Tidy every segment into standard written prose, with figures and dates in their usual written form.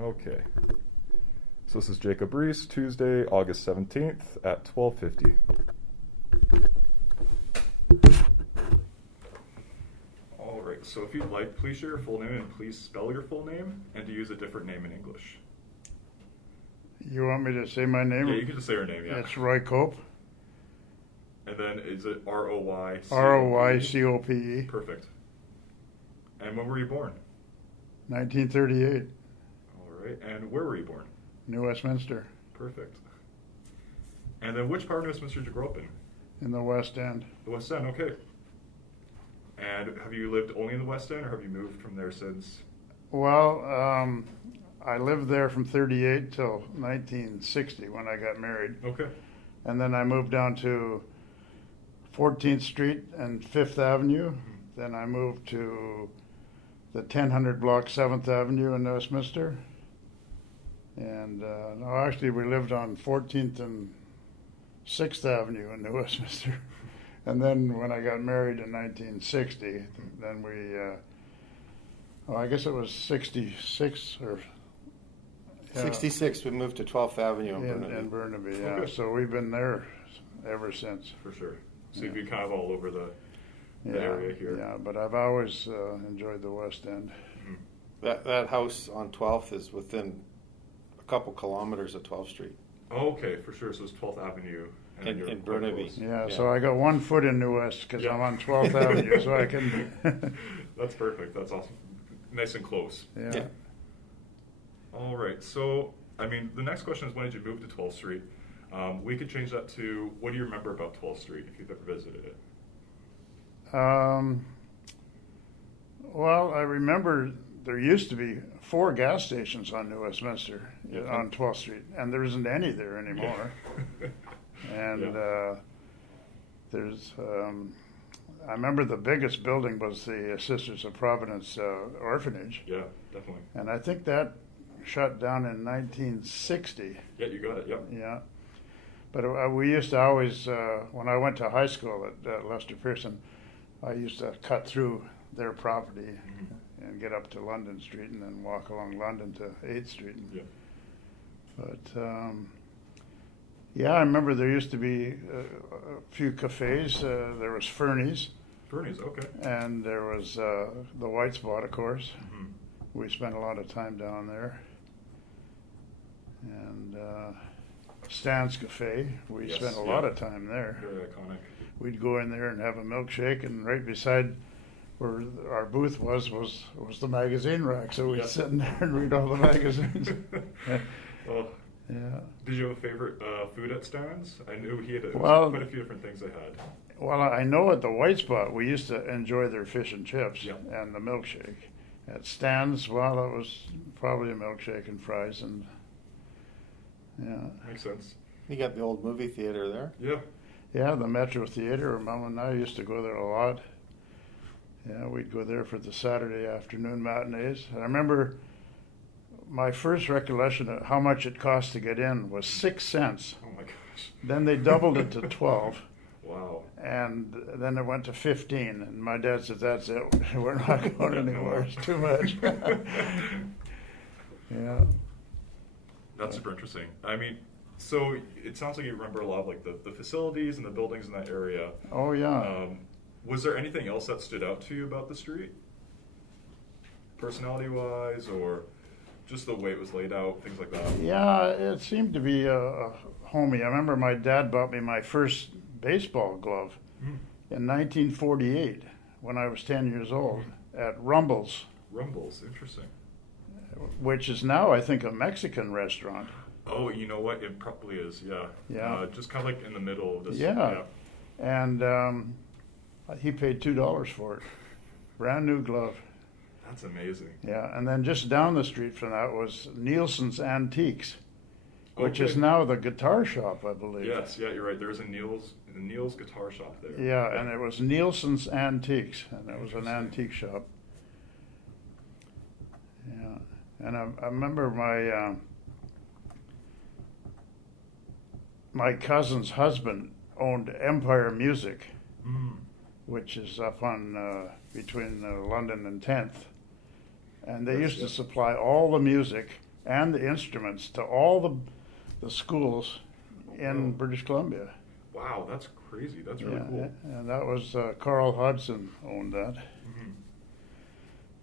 Okay. So this is Jacob Reese, Tuesday, August 17th at 12:50. All right, so if you'd like, please share your full name and please spell your full name and to use a different name in English. You want me to say my name? Yeah, you can just say your name, yeah. It's Roy Cope. And then is it R-O-Y-C-O-P-E? R-O-Y-C-O-P-E. Perfect. And when were you born? 1938, All right, and where were you born? New Westminster, Perfect. And then which part of New Westminster did you grow up in? in the West End. The West End, okay. And have you lived only in the West End, or have you moved from there since? Well, I lived there from 38 till 1960 when I got married. Okay. And then I moved down to 14th Street and 5th Avenue. Then I moved to the 1000 block 7th Avenue in Westminster. And no, actually we lived on 14th and 6th Avenue in New Westminster. And then when I got married in 1960, then I guess it was 66 or... 66, we moved to 12th Avenue in Burnaby, yeah. Okay. So we've been there ever since. For sure. So you'd be kind of all over the Yeah, area here. yeah, but I've always enjoyed the West End. That house on 12th is within a couple kilometers of 12th Street. Oh, okay, for sure. So it's 12th Avenue. And then In you're quite Burnaby. close. Yeah, Yeah. so I got one foot in New West because Yeah. I'm on 12th Avenue, so I can. That's perfect. That's awesome. Nice and close. Yeah. All right. So, I mean, the next question is when did you move to 12th Street? We could change that to what do you remember about 12th Street if you've ever visited it? Well, I remember there used to be 4 gas stations on New Westminster on 12th Street, and there isn't any there anymore. And there's, I remember the biggest building was the Sisters of Providence Orphanage, Yeah, definitely. and I think that shut down in 1960. Yeah, you got it. Yep. Yeah. But we used to always, when I went to high school at Lester Pearson, I used to cut through their property and get up to London Street and then walk along London to 8th Street. Yeah. But yeah, I remember there used to be a few cafes. There was Fernie's, Fernie's, okay. and there was the White Spot, of course. Mm-hmm. We spent a lot of time down there. And Stan's Cafe, we Yes, spent a yeah. lot of time there. Very iconic. We'd go in there and have a milkshake, and right beside where our booth was the magazine rack, so we'd Yeah. sit in there and read all the magazines. Well, Yeah. did you have a favorite food at Stan's? I knew he had Well- quite a few different things they had. Well, I know at the White Spot we used to enjoy their fish and chips Yeah. and the milkshake. At Stan's, well, it was probably a milkshake and fries, and yeah, Makes sense. You got the old movie theater there. Yeah. yeah, the Metro Theater. Mom and I used to go there a lot. Yeah, we'd go there for the Saturday afternoon matinees. I remember my first recollection of how much it cost to get in was 6 cents. Oh my gosh. Then they doubled it to 12. Wow. And then it went to 15, and my dad said, "That's it. We're not going anymore. It's too much." Yeah. That's super interesting. I mean, so it sounds like you remember a lot of like the facilities and the buildings in that area. Oh yeah. Was there anything else that stood out to you about the street? Personality-wise, or just the way it was laid out, things like that? Yeah, it seemed to be homey. I remember my dad bought me my first baseball glove in 1948 when I was 10 years old at Rumbles, Rumbles, interesting. which is now, I think, a Mexican restaurant. Oh, you know what? It probably is, yeah. Yeah. Just kind of like in the middle of this. Yeah. And he paid $2 for it. Brand new glove. That's amazing. Yeah, and then just down the street from that was Nielsen's Antiques, which is Okay. now the guitar shop, I believe. Yes, yeah, you're right. There's a Neil's guitar shop there. Yeah, and it was Nielsen's Antiques, and it was an antique shop. Yeah, and I remember my cousin's husband owned Empire Music, which is up on between London and 10th, and they Yes, used to yes. supply all the music and the instruments to all the schools in Wow. British Columbia. Wow, that's crazy. That's really Yeah, cool. and that was Carl Hudson owned that. Mhm.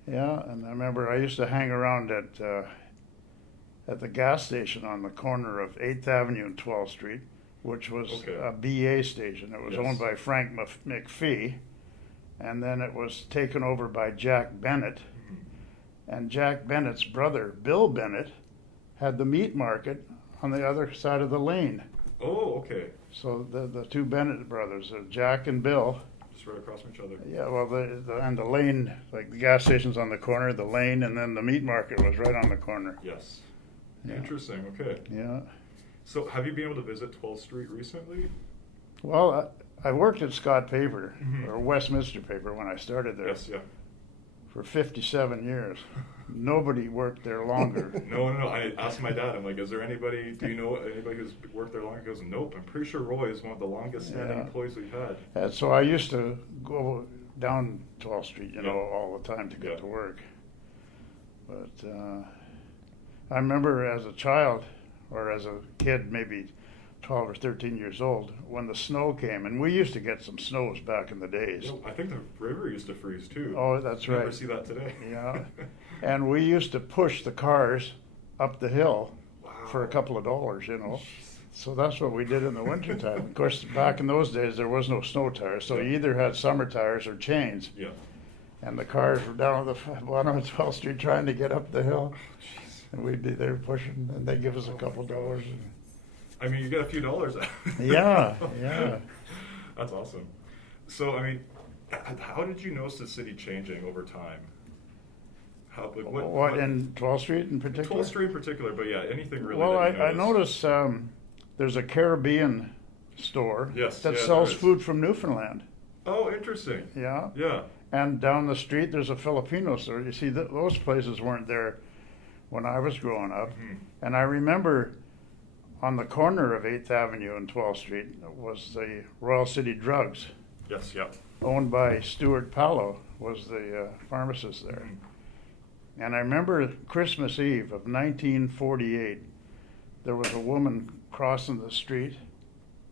Yeah, and I remember I used to hang around at the gas station on the corner of 8th Avenue and 12th Street, which was Okay. a BA station. It was Yes. owned by Frank McPhee, and then it was taken over by Jack Bennett. Mhm. And Jack Bennett's brother, Bill Bennett, had the meat market on the other side of the lane. Oh, okay. So the two Bennett brothers, Jack and Bill, Just right across from each other. yeah, well, and the lane, like the gas station's on the corner, the lane, and then the meat market was right on the corner. Yes. Yeah. Interesting. Okay. Yeah. So, have you been able to visit 12th Street recently? Well, I worked at Scott Paper, Mhm. or Westminster Paper, when I started there Yes. Yeah. for 57 years. Nobody worked there longer. No. I asked my dad. I'm like, "Is there anybody? Do you know anybody who's worked there longer?" He goes, "Nope. I'm pretty sure Roy is one of the longest standing Yeah. employees we've had." And so I used to go down 12th Street, Yeah. all the time to get Yeah. to work. But I remember as a child, or as a kid, maybe 12 or 13 years old, when the snow came, and we used to get some snows back in the days. I think the river used to freeze too. Oh, that's You never right. see that today. Yeah. And we used to push the cars up the hill Wow. for a couple of dollars, So that's what we did in the wintertime. Of course, back in those days, there was no snow tires, so you either had summer tires or chains. Yeah. And the cars were down at the bottom of 12th Street trying to get up the hill. Jeez. And we'd be there pushing, and they'd give us a couple dollars. I mean, you get a few dollars. Yeah, yeah. That's awesome. So, I mean, how did you notice the city changing over time? How, like, What, in 12th Street in particular? 12th Street in particular, but yeah, anything really. Well, that you I noticed there's a Caribbean store Yes, that yeah, there sells is. food from Newfoundland. Oh, interesting. Yeah. Yeah. And down the street, there's a Filipino store. You see, those places weren't there when I was growing up. Mhm. And I remember on the corner of 8th Avenue and 12th Street was the Royal City Drugs, Yes. Yeah. owned by Stuart Pallow, was the pharmacist there. Mhm. And I remember Christmas Eve of 1948, there was a woman crossing the street,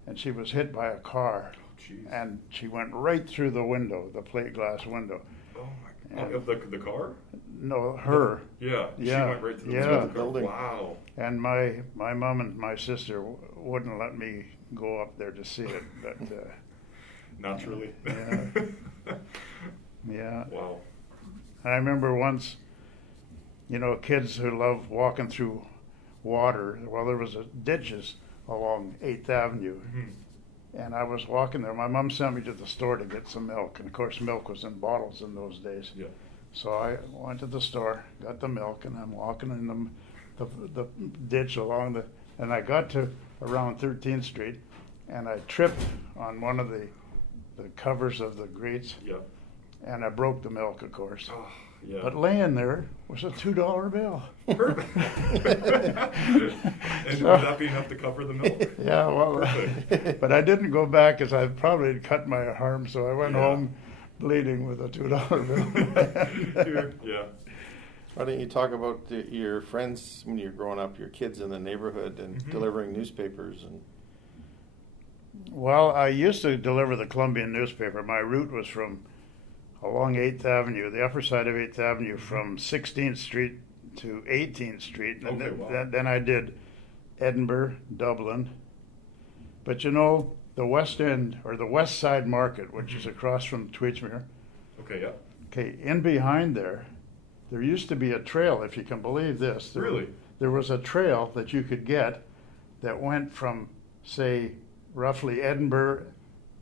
and she was hit by a car, Oh, jeez. and she went right through the window, the plate glass window. Oh my. and- Of the car? No, her. Yeah. She Yeah, went right through yeah. the car. Building. Wow. And my mom and my sister wouldn't let me go up there to see it, but Naturally. Yeah. yeah. Wow. I remember once, kids who love walking through water. Well, there was ditches along 8th Avenue, Mhm. and I was walking there. My mom sent me to the store to get some milk, and of course, milk was in bottles in those days. Yeah. So I went to the store, got the milk, and I'm walking in the ditch along and I got to around 13th Street, and I tripped on one of the covers of the grates, Yeah. and I broke the milk, of course. Oh, yeah. But laying there was a $2 bill. Perfect. And So- would that be enough to cover the milk? Yeah, well, Perfect. but I didn't go back because I probably had cut my arm, so I went Yeah. home bleeding with a $2 bill. Dude, yeah. Why don't you talk about your friends when you're growing up, your kids in the neighborhood and Mhm. delivering newspapers and Well, I used to deliver the Columbian newspaper. My route was from along 8th Avenue, the upper side of 8th Avenue, from 16th Street to 18th Street. And Okay, then, wow. then I did Edinburgh, Dublin. But the West End, or the West Side Market, which is across from Tweedsmuir, Okay, yeah. okay, in behind there used to be a trail, if you can believe this. Really? There was a trail that you could get that went from, say, roughly Edinburgh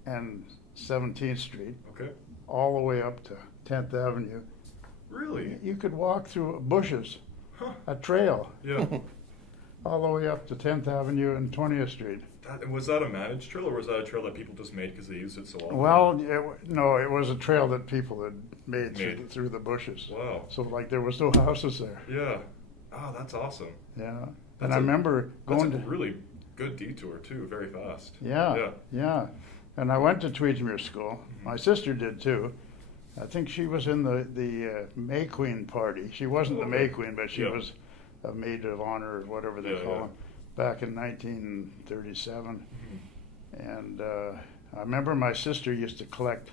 and 17th Street, Okay. all the way up to 10th Avenue. Really? You could walk through bushes, Huh. a trail, Yeah. all the way up to 10th Avenue and 20th Street. Was that a managed trail, or was that a trail that people just made because they used it so often? Well, no, it was a trail that people had made Made. through the bushes. Wow. So, like, there was no houses there. Yeah. Oh, that's awesome. Yeah. That's And I a- remember That's going a to. really good detour too. Very fast. Yeah, yeah. And I went to Tweedsmuir School. Mhm. My sister did too. I think she was in the May Queen party. She wasn't the Okay. May Queen, but she Yeah. was a maid of honor or whatever they Yeah, call yeah. them, back in 1937. Mhm. And I remember my sister used to collect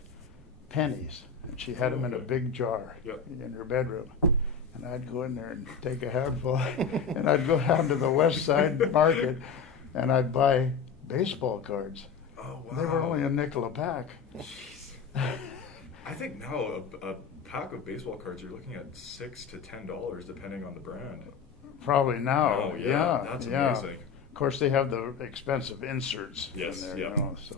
pennies, and she had them in a Okay. big jar Yep. in her bedroom. And I'd go in there and take a handful, and I'd go down to the West Side Market, and I'd buy baseball cards. Oh, wow. They were only a nickel a pack. Jeez. I think now a pack of baseball cards you're looking at $6 to $10 depending on the brand. Probably now. Oh, yeah, yeah, that's yeah. amazing. Of course, they have the expensive inserts Yes, in there, yeah. you know. So,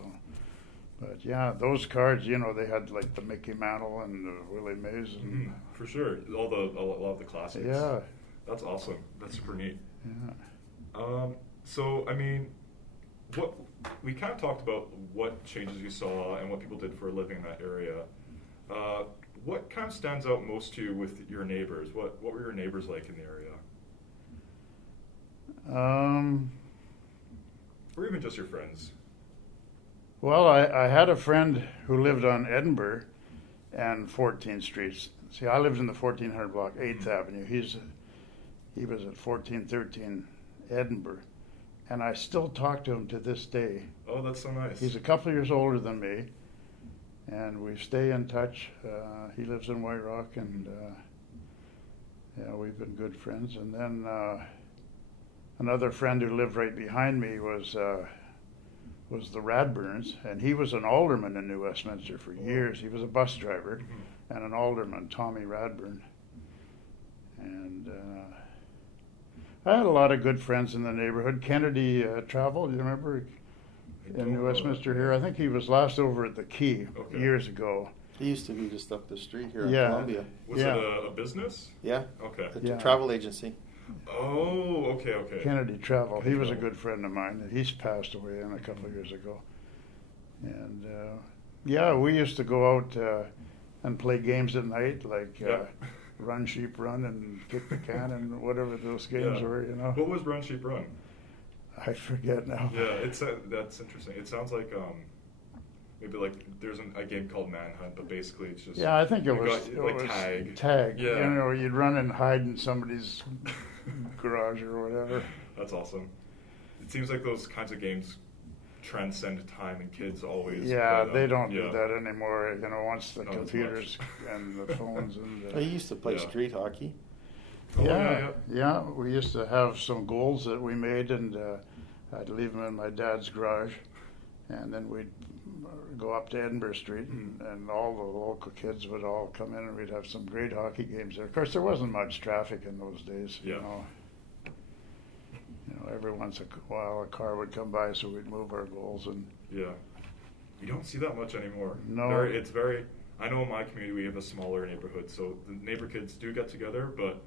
but yeah, those cards, you know, they had like the Mickey Mantle and the Willie Mays, and Mhm, for sure, a lot of the classics. yeah, That's awesome. That's super neat. yeah. So I mean, what we kind of talked about what changes you saw and what people did for a living in that area. What kind of stands out most to you with your neighbors? What were your neighbors like in the area, or even just your friends? Well, I had a friend who lived on Edinburgh and 14th Street. See, I lived in the 1400 block, 8th Avenue. He was at 1413 Edinburgh, and I still talk to him to this day. Oh, that's so nice. He's a couple of years older than me, and we stay in touch. He lives in White Rock, and yeah, we've been good friends. And then another friend who lived right behind me was the Radburns, and he was an alderman in New Westminster for years. He was a bus driver Mhm. and an alderman, Tommy Radburn. And I had a lot of good friends in the neighborhood. Kennedy Travel, do you remember? I In don't New know. Westminster here. I think he was last over at the Key Okay. years ago. He used to be just up the street here in Yeah. Columbia. Was Yeah. it a business? Yeah, Okay. a Yeah. travel agency. Oh, okay. Kennedy Travel. He was a Travel. good friend of mine. He's passed away a couple of years ago. And yeah, we used to go out and play games at night, like Yeah. Run Sheep Run and Kick the Can and whatever those games Yeah. were. You know, What was Run Sheep Run? I forget now. Yeah, that's interesting. It sounds like maybe like there's a game called Manhunt, but basically it's just Yeah, I think it you was, got, it like was tag. Tag. Yeah. You know, you'd run and hide in somebody's garage or whatever. That's awesome. It seems like those kinds of games transcend time, and kids always. Yeah, play them. they don't Yeah. do that anymore. You know, once the Not as computers much. and the phones and He used to play Yeah. street hockey. Oh, yeah. We used to have some goals that we made, and I'd leave them in my dad's garage, and then we'd go up to Edinburgh Street, and all the local kids would all come in, and we'd have some great hockey games there. Of course, there wasn't much traffic in those days. Yeah. You know, every once in a while a car would come by, so we'd move our goals, and Yeah. You don't see that much anymore. No. It's very. I know in my community we have a smaller neighborhood, so the neighbor kids do get together, but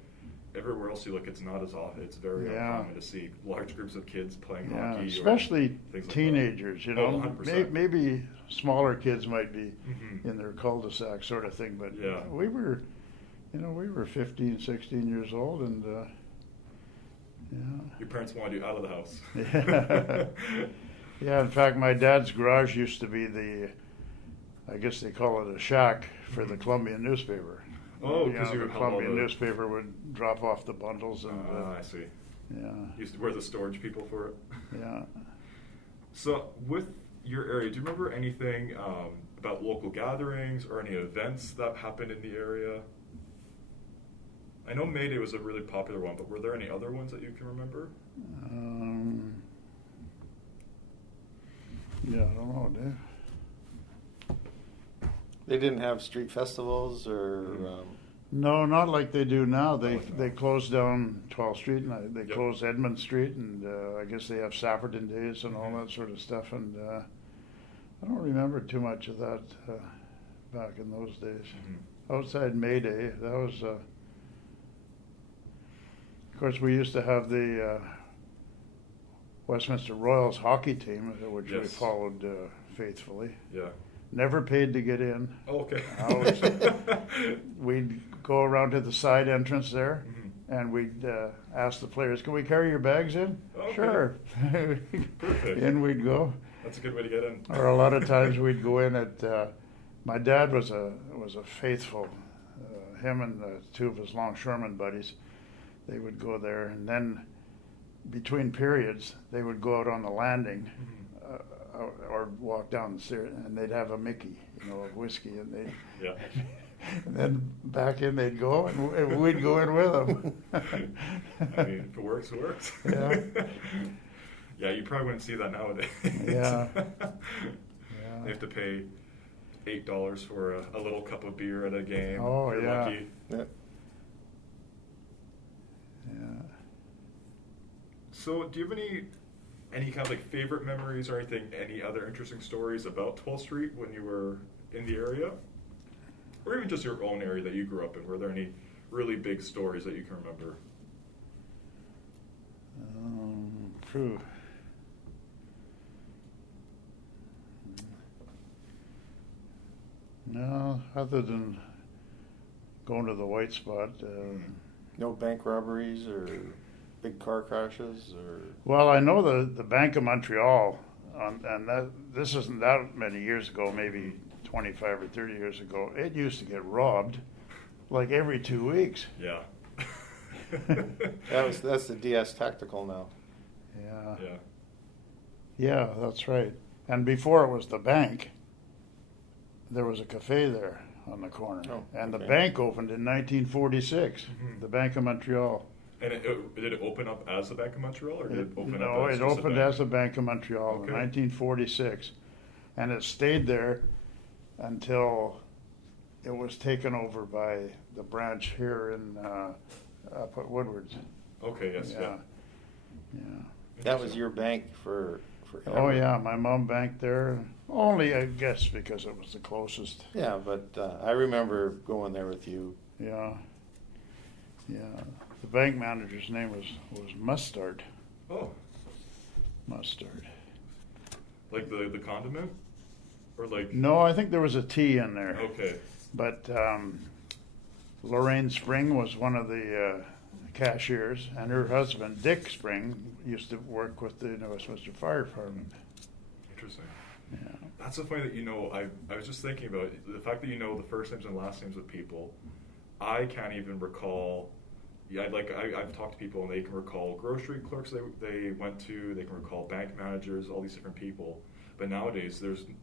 everywhere else you look, it's not as often. It's very Yeah. uncommon to see large groups of kids playing yeah, hockey. especially things like that. teenagers. You Oh, know, 100%. maybe smaller kids might be Mhm. in their cul-de-sac sort of thing, but Yeah. we were 15, 16 years old, and Your parents wanted you out of the house. Yeah. Yeah, in fact, my dad's garage used to be I guess they call it a shack for the Columbian newspaper. Oh, You 'cause know, you the held all Columbian the- newspaper would drop off the bundles, and I see. yeah, Used to wear the storage people for it. yeah. So, with your area, do you remember anything about local gatherings or any events that happened in the area? I know May Day was a really popular one, but were there any other ones that you can remember? Yeah, I don't know, Dave. They didn't have street festivals or. No, not like they do now. They like now. they closed down 12th Street, and they Yep. closed Edmund Street, and I guess they have Saperton Days and all that sort of stuff. And I don't remember too much of that back in those days. Outside May Day, that was. Of course, we used to have the Westminster Royals hockey team, which we Yes. followed faithfully. Yeah. Never paid to get in. Oh, okay. Always. We'd go around to the side entrance there, Mhm. and we'd ask the players, "Can we carry your bags in?" Okay. Sure. Perfect. In we'd go. That's a good way to get in. Or a lot of times we'd go in at. My dad was a faithful. Him and two of his longshoreman buddies, they would go there, and then between periods, they would go out on the landing or walk down the stairs, and they'd have a Mickey, of whiskey, and they. Yeah. And then back in they'd go, and we'd go in with them. I mean, if it works, it works. Yeah. Yeah, you probably wouldn't see that nowadays. Yeah. They have to pay $8 for a little cup of beer at a game. Oh, if you're yeah. lucky. Yeah. Yeah. So, do you have any kind of like favorite memories or any other interesting stories about 12th Street when you were in the area? Or even just your own area that you grew up in? Were there any really big stories that you can remember? True. No, other than going to the white spot. No bank robberies or big car crashes or. Well, I know the Bank of Montreal, and this isn't that many years ago, maybe 25 or 30 years ago. It used to get robbed like every 2 weeks. Yeah. That's the DS Tactical now. Yeah. Yeah. Yeah, that's right. And before it was the bank, there was a cafe there on the corner. Oh, and the okay. bank opened in 1946, Mhm. the Bank of Montreal. And did it open up as the Bank of Montreal, or did it open No, up as it just a opened bank? as the Bank of Montreal Okay. in 1946. And it stayed there until it was taken over by the branch here in up at Woodwards. Okay, yes, yeah. Yeah. That was your bank for. Oh yeah, my mom banked there. Only I guess because it was the closest. Yeah, but I remember going there with you. Yeah. Yeah. The bank manager's name was Mustard. Oh, Mustard. like the condiment? Or like... No, I think there was a T in there. Okay. But Lorraine Spring was one of the cashiers, and her husband, Dick Spring, used to work with the Westminster Fire Department. Interesting. Yeah. That's so funny that I was just thinking about it, the fact that you know the first names and last names of people. I can't even recall. Yeah, I've talked to people and they can recall grocery clerks they went to. They can recall bank managers, all these different people. But nowadays,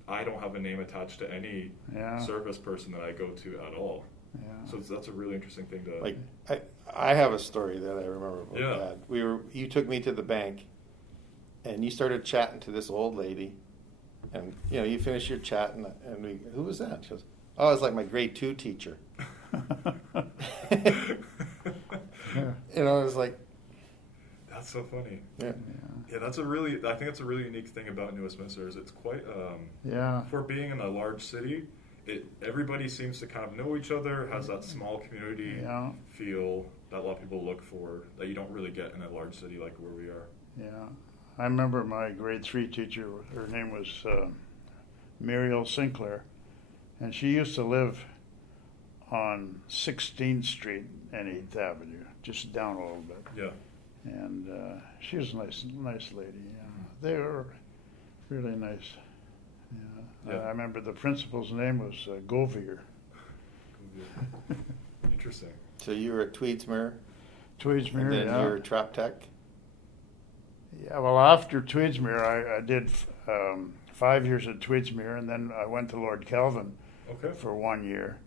I don't have a name attached to any Yeah. service person that I go to at all. Yeah. So that's a really interesting thing to Like I have a story that I remember about Yeah. that. You took me to the bank, and you started chatting to this old lady, and you finished your chat, and who was that? She goes, "Oh, it's like my grade 2 teacher." Yeah. I was like, That's so funny. yeah. Yeah, I think that's a really unique thing about New Westminster is it's quite Yeah. for being in a large city. Everybody seems to kind of know each other, has that small community Yeah. feel that a lot of people look for that you don't really get in a large city like where we are. Yeah. I remember my grade 3 teacher, her name was Muriel Sinclair, and she used to live on 16th Street and 8th Avenue, just down a little bit. Yeah. And she was a nice lady. Yeah. They were really nice. Yeah. Yeah. I remember the principal's name was Govier. Interesting. So you were at Tweedsmuir, Tweedsmuir, and then yeah. you were Trap Tech. Yeah, well, after Tweedsmuir, I did 5 years at Tweedsmuir, and then I went to Lord Kelvin Okay. for 1 year.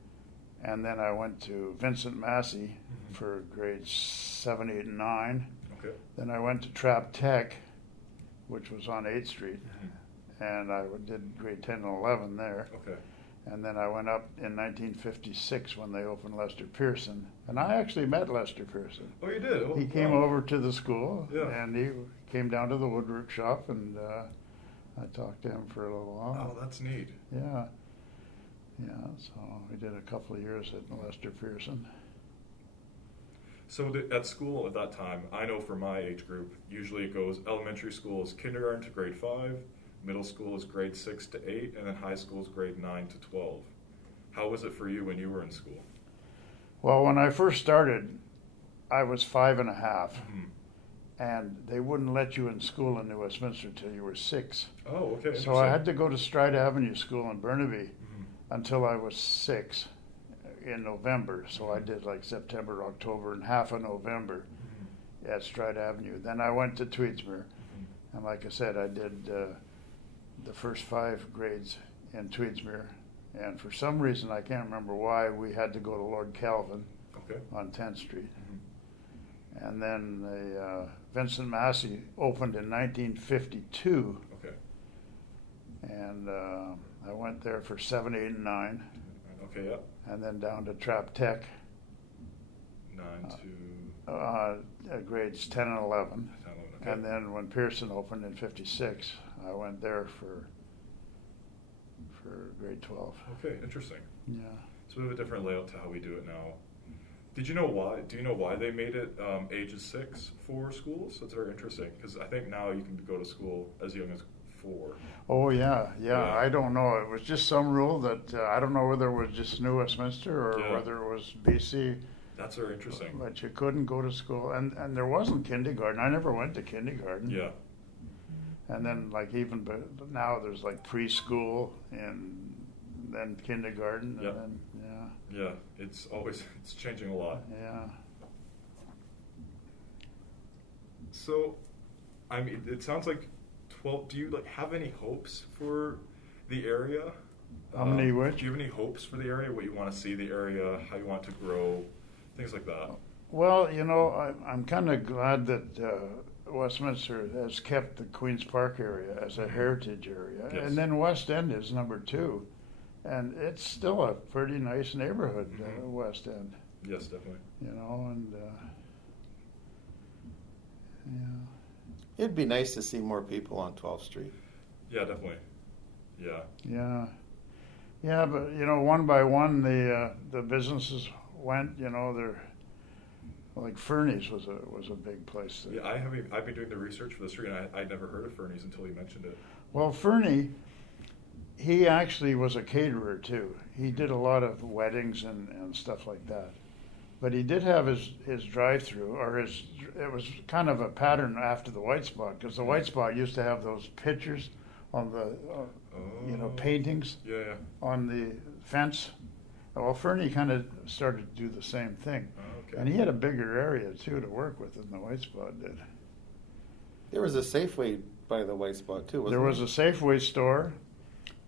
And then I went to Vincent Massey for grades 7, 8, and 9. Okay. Then I went to Trap Tech, which was on 8th Street, Mm-hmm. and I did grade 10 and 11 there. Okay. And then I went up in 1956 when they opened Lester Pearson. And I actually met Lester Pearson. Oh, you did? Oh, He came wow. over to the school, Yeah. and he came down to the woodwork shop, and I talked to him for a little while. Oh, that's neat. Yeah. Yeah, so we did a couple of years at Lester Pearson. So at school at that time, I know for my age group, usually it goes elementary school is kindergarten to grade 5, middle school is grade 6 to 8, and then high school is grade 9 to 12. How was it for you when you were in school? Well, when I first started, I was 5 and a half, Mhm. and they wouldn't let you in school in New Westminster till you were 6. Oh, okay. So I had to go to Stride Avenue School in Burnaby Mhm. until I was 6. in November, so I did like September, October, and half of November at Stride Avenue. Then I went to Tweedsmuir, and like I said, I did the first 5 grades in Tweedsmuir, and for some reason, I can't remember why, we had to go to Lord Calvin Okay. on 10th Street. And then the Vincent Massey opened in 1952, Okay. and I went there for 7, 8, and 9, Okay. Yeah. and then down to Trap Tech, 9 to grades 10 and 11. 10, 11. Okay. And then when Pearson opened in 56, I went there for grade 12. Okay. Interesting. Yeah. So we have a different layout to how we do it now. Did you know why? Do you know why they made it ages 6 for schools? That's very interesting because I think now you can go to school as young as 4. Oh yeah. Yeah. I don't know. It was just some rule that I don't know whether it was just New Westminster or Yeah. whether it was BC. That's very interesting. But you couldn't go to school, and there wasn't kindergarten. I never went to kindergarten. Yeah. And then like even but now there's like preschool and then kindergarten. Yeah. And then, Yeah. It's changing a lot. yeah. So, I mean, it sounds like 12. Do you like have any hopes for the area? How many which? Do you have any hopes for the area? What you want to see the area? How you want it to grow? Things like that. Well, I'm kind of glad that Westminster has kept the Queen's Park area as a heritage area, Yes. and then West End is number 2, and it's still a pretty nice neighborhood, West End. Yes, definitely. And yeah. It'd be nice to see more people on 12th Street. Yeah, definitely. Yeah. Yeah, but one by one, the businesses went. They're like Fernie's was a big place. Yeah, I've been doing the research for the street, and I'd never heard of Fernie's until you mentioned it. Well, Fernie, he actually was a caterer too. He did a lot of weddings and stuff like that. But he did have his drive-through, or it was kind of a pattern after the White Spot, because the White Spot used to have those pictures on the, paintings Yeah. on the fence. Well, Fernie kind of started to do the same thing. Okay. And he had a bigger area too to work with than the White Spot did. There was a Safeway by the White Spot too, wasn't There there? was a Safeway store,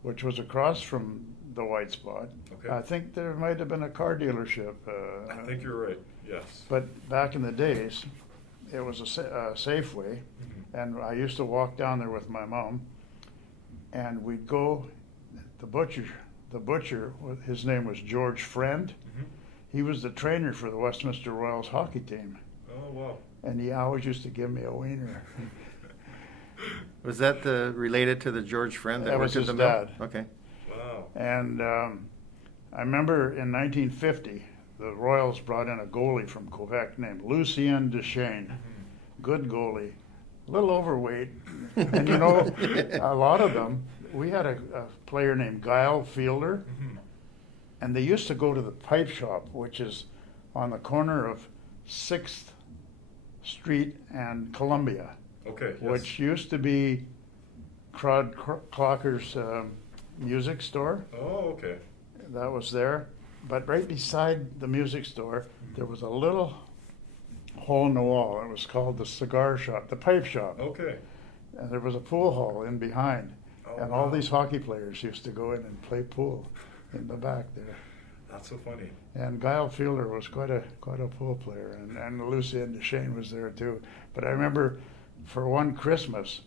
which was across from the White Spot. Okay. I think there might have been a car dealership. I think you're right. Yes. But back in the days, it was a Safeway, and I used to walk down there with my mom, and we'd go. The butcher, his name was George Friend. He was the trainer for the Westminster Royals hockey team, Oh wow. and he always used to give me a wiener. Was that related to the George Friend that That worked was at the his mill? dad. Okay. Wow. And I remember in 1950, the Royals brought in a goalie from Quebec named Lucien Deschênes. Good goalie, a little overweight. And a lot of them, we had a player named Guile Fielder, and they used to go to the pipe shop, which is on the corner of 6th Street and Columbia, Okay. Yes. which used to be Crod Clocker's music store. Oh, okay. That was there. But right beside the music store, there was a little hole in the wall. It was called the cigar shop, the pipe shop. Okay. And there was a pool hall in behind. Oh, And all wow. these hockey players used to go in and play pool in the back there. That's so funny. And Guile Fielder was quite a pool player, and Lucien Deschênes was there too. But I remember for one Christmas,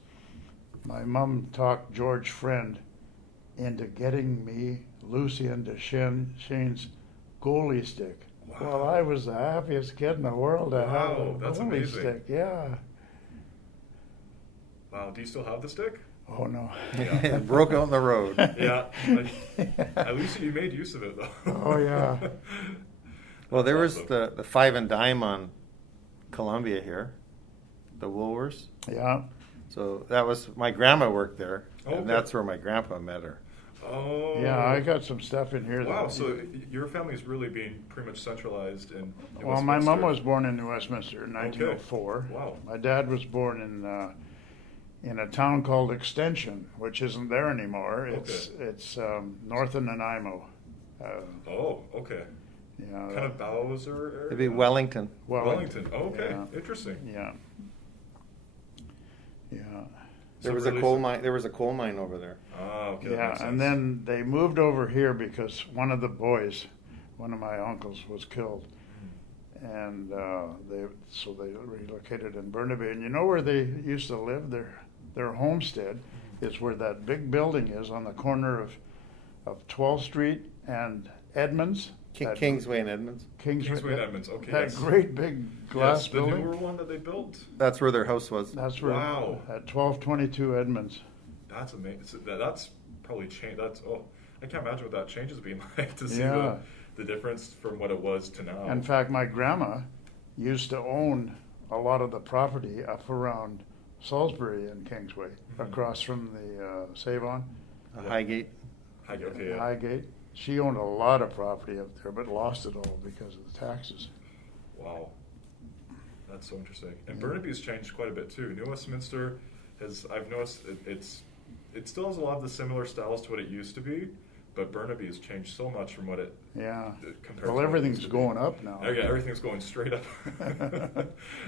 my mom talked George Friend into getting me Lucien Deschênes' goalie stick. Wow. Well, I was the happiest kid in the world to have Wow, a that's goalie amazing. stick. Yeah. Wow. Do you still have the stick? Oh no. Yeah. Broke out on the road. Yeah. At least you made use of it though. Oh, yeah. Well, there was Awesome. the 5 and Dime on Columbia here, the Woolworths. Yeah. So that was, my grandma worked there, Okay. and that's where my grandpa met her. Oh. Yeah, I got some stuff in here. Wow. that- So your family is really being pretty much centralized in Well, my mom Westminster. was born in New Westminster in 1904. Wow. My dad was born in a town called Extension, which isn't there anymore. It's north of Nanaimo. Oh, okay. Yeah. Kind of Bowser area? It'd be Wellington. Wellington. Oh, okay. Yeah. Interesting. Yeah. Yeah. There So was really a coal some- mine. There was a coal mine over there. Ah, okay. that Yeah, makes and sense. then they moved over here because one of the boys, one of my uncles, was killed, and they relocated in Burnaby. And you know where they used to live? Their homestead is where that big building is on the corner of 12th Street and Edmonds. That- Kingsway and Edmonds. Kingsway and Edmonds. Okay. That yes. great big glass Yes, building. the newer one that they built. That's where their house was. That's where Wow. at 1222 Edmonds. That's amazing. That's probably changed. I can't imagine what that change has been like to see Yeah. the difference from what it was to now. In fact, my grandma used to own a lot of the property up around Salisbury and Kingsway, across from the Save-On, Highgate. Okay, yeah. Highgate. She owned a lot of property up there, but lost it all because of the taxes. Wow. That's so interesting. And Burnaby's changed quite a bit too. New Westminster I've noticed it still has a lot of the similar styles to what it used to be, but Burnaby has changed so much from what it Yeah. compared to Well, what it everything's used to be. going up now. Oh, yeah, everything's going straight up,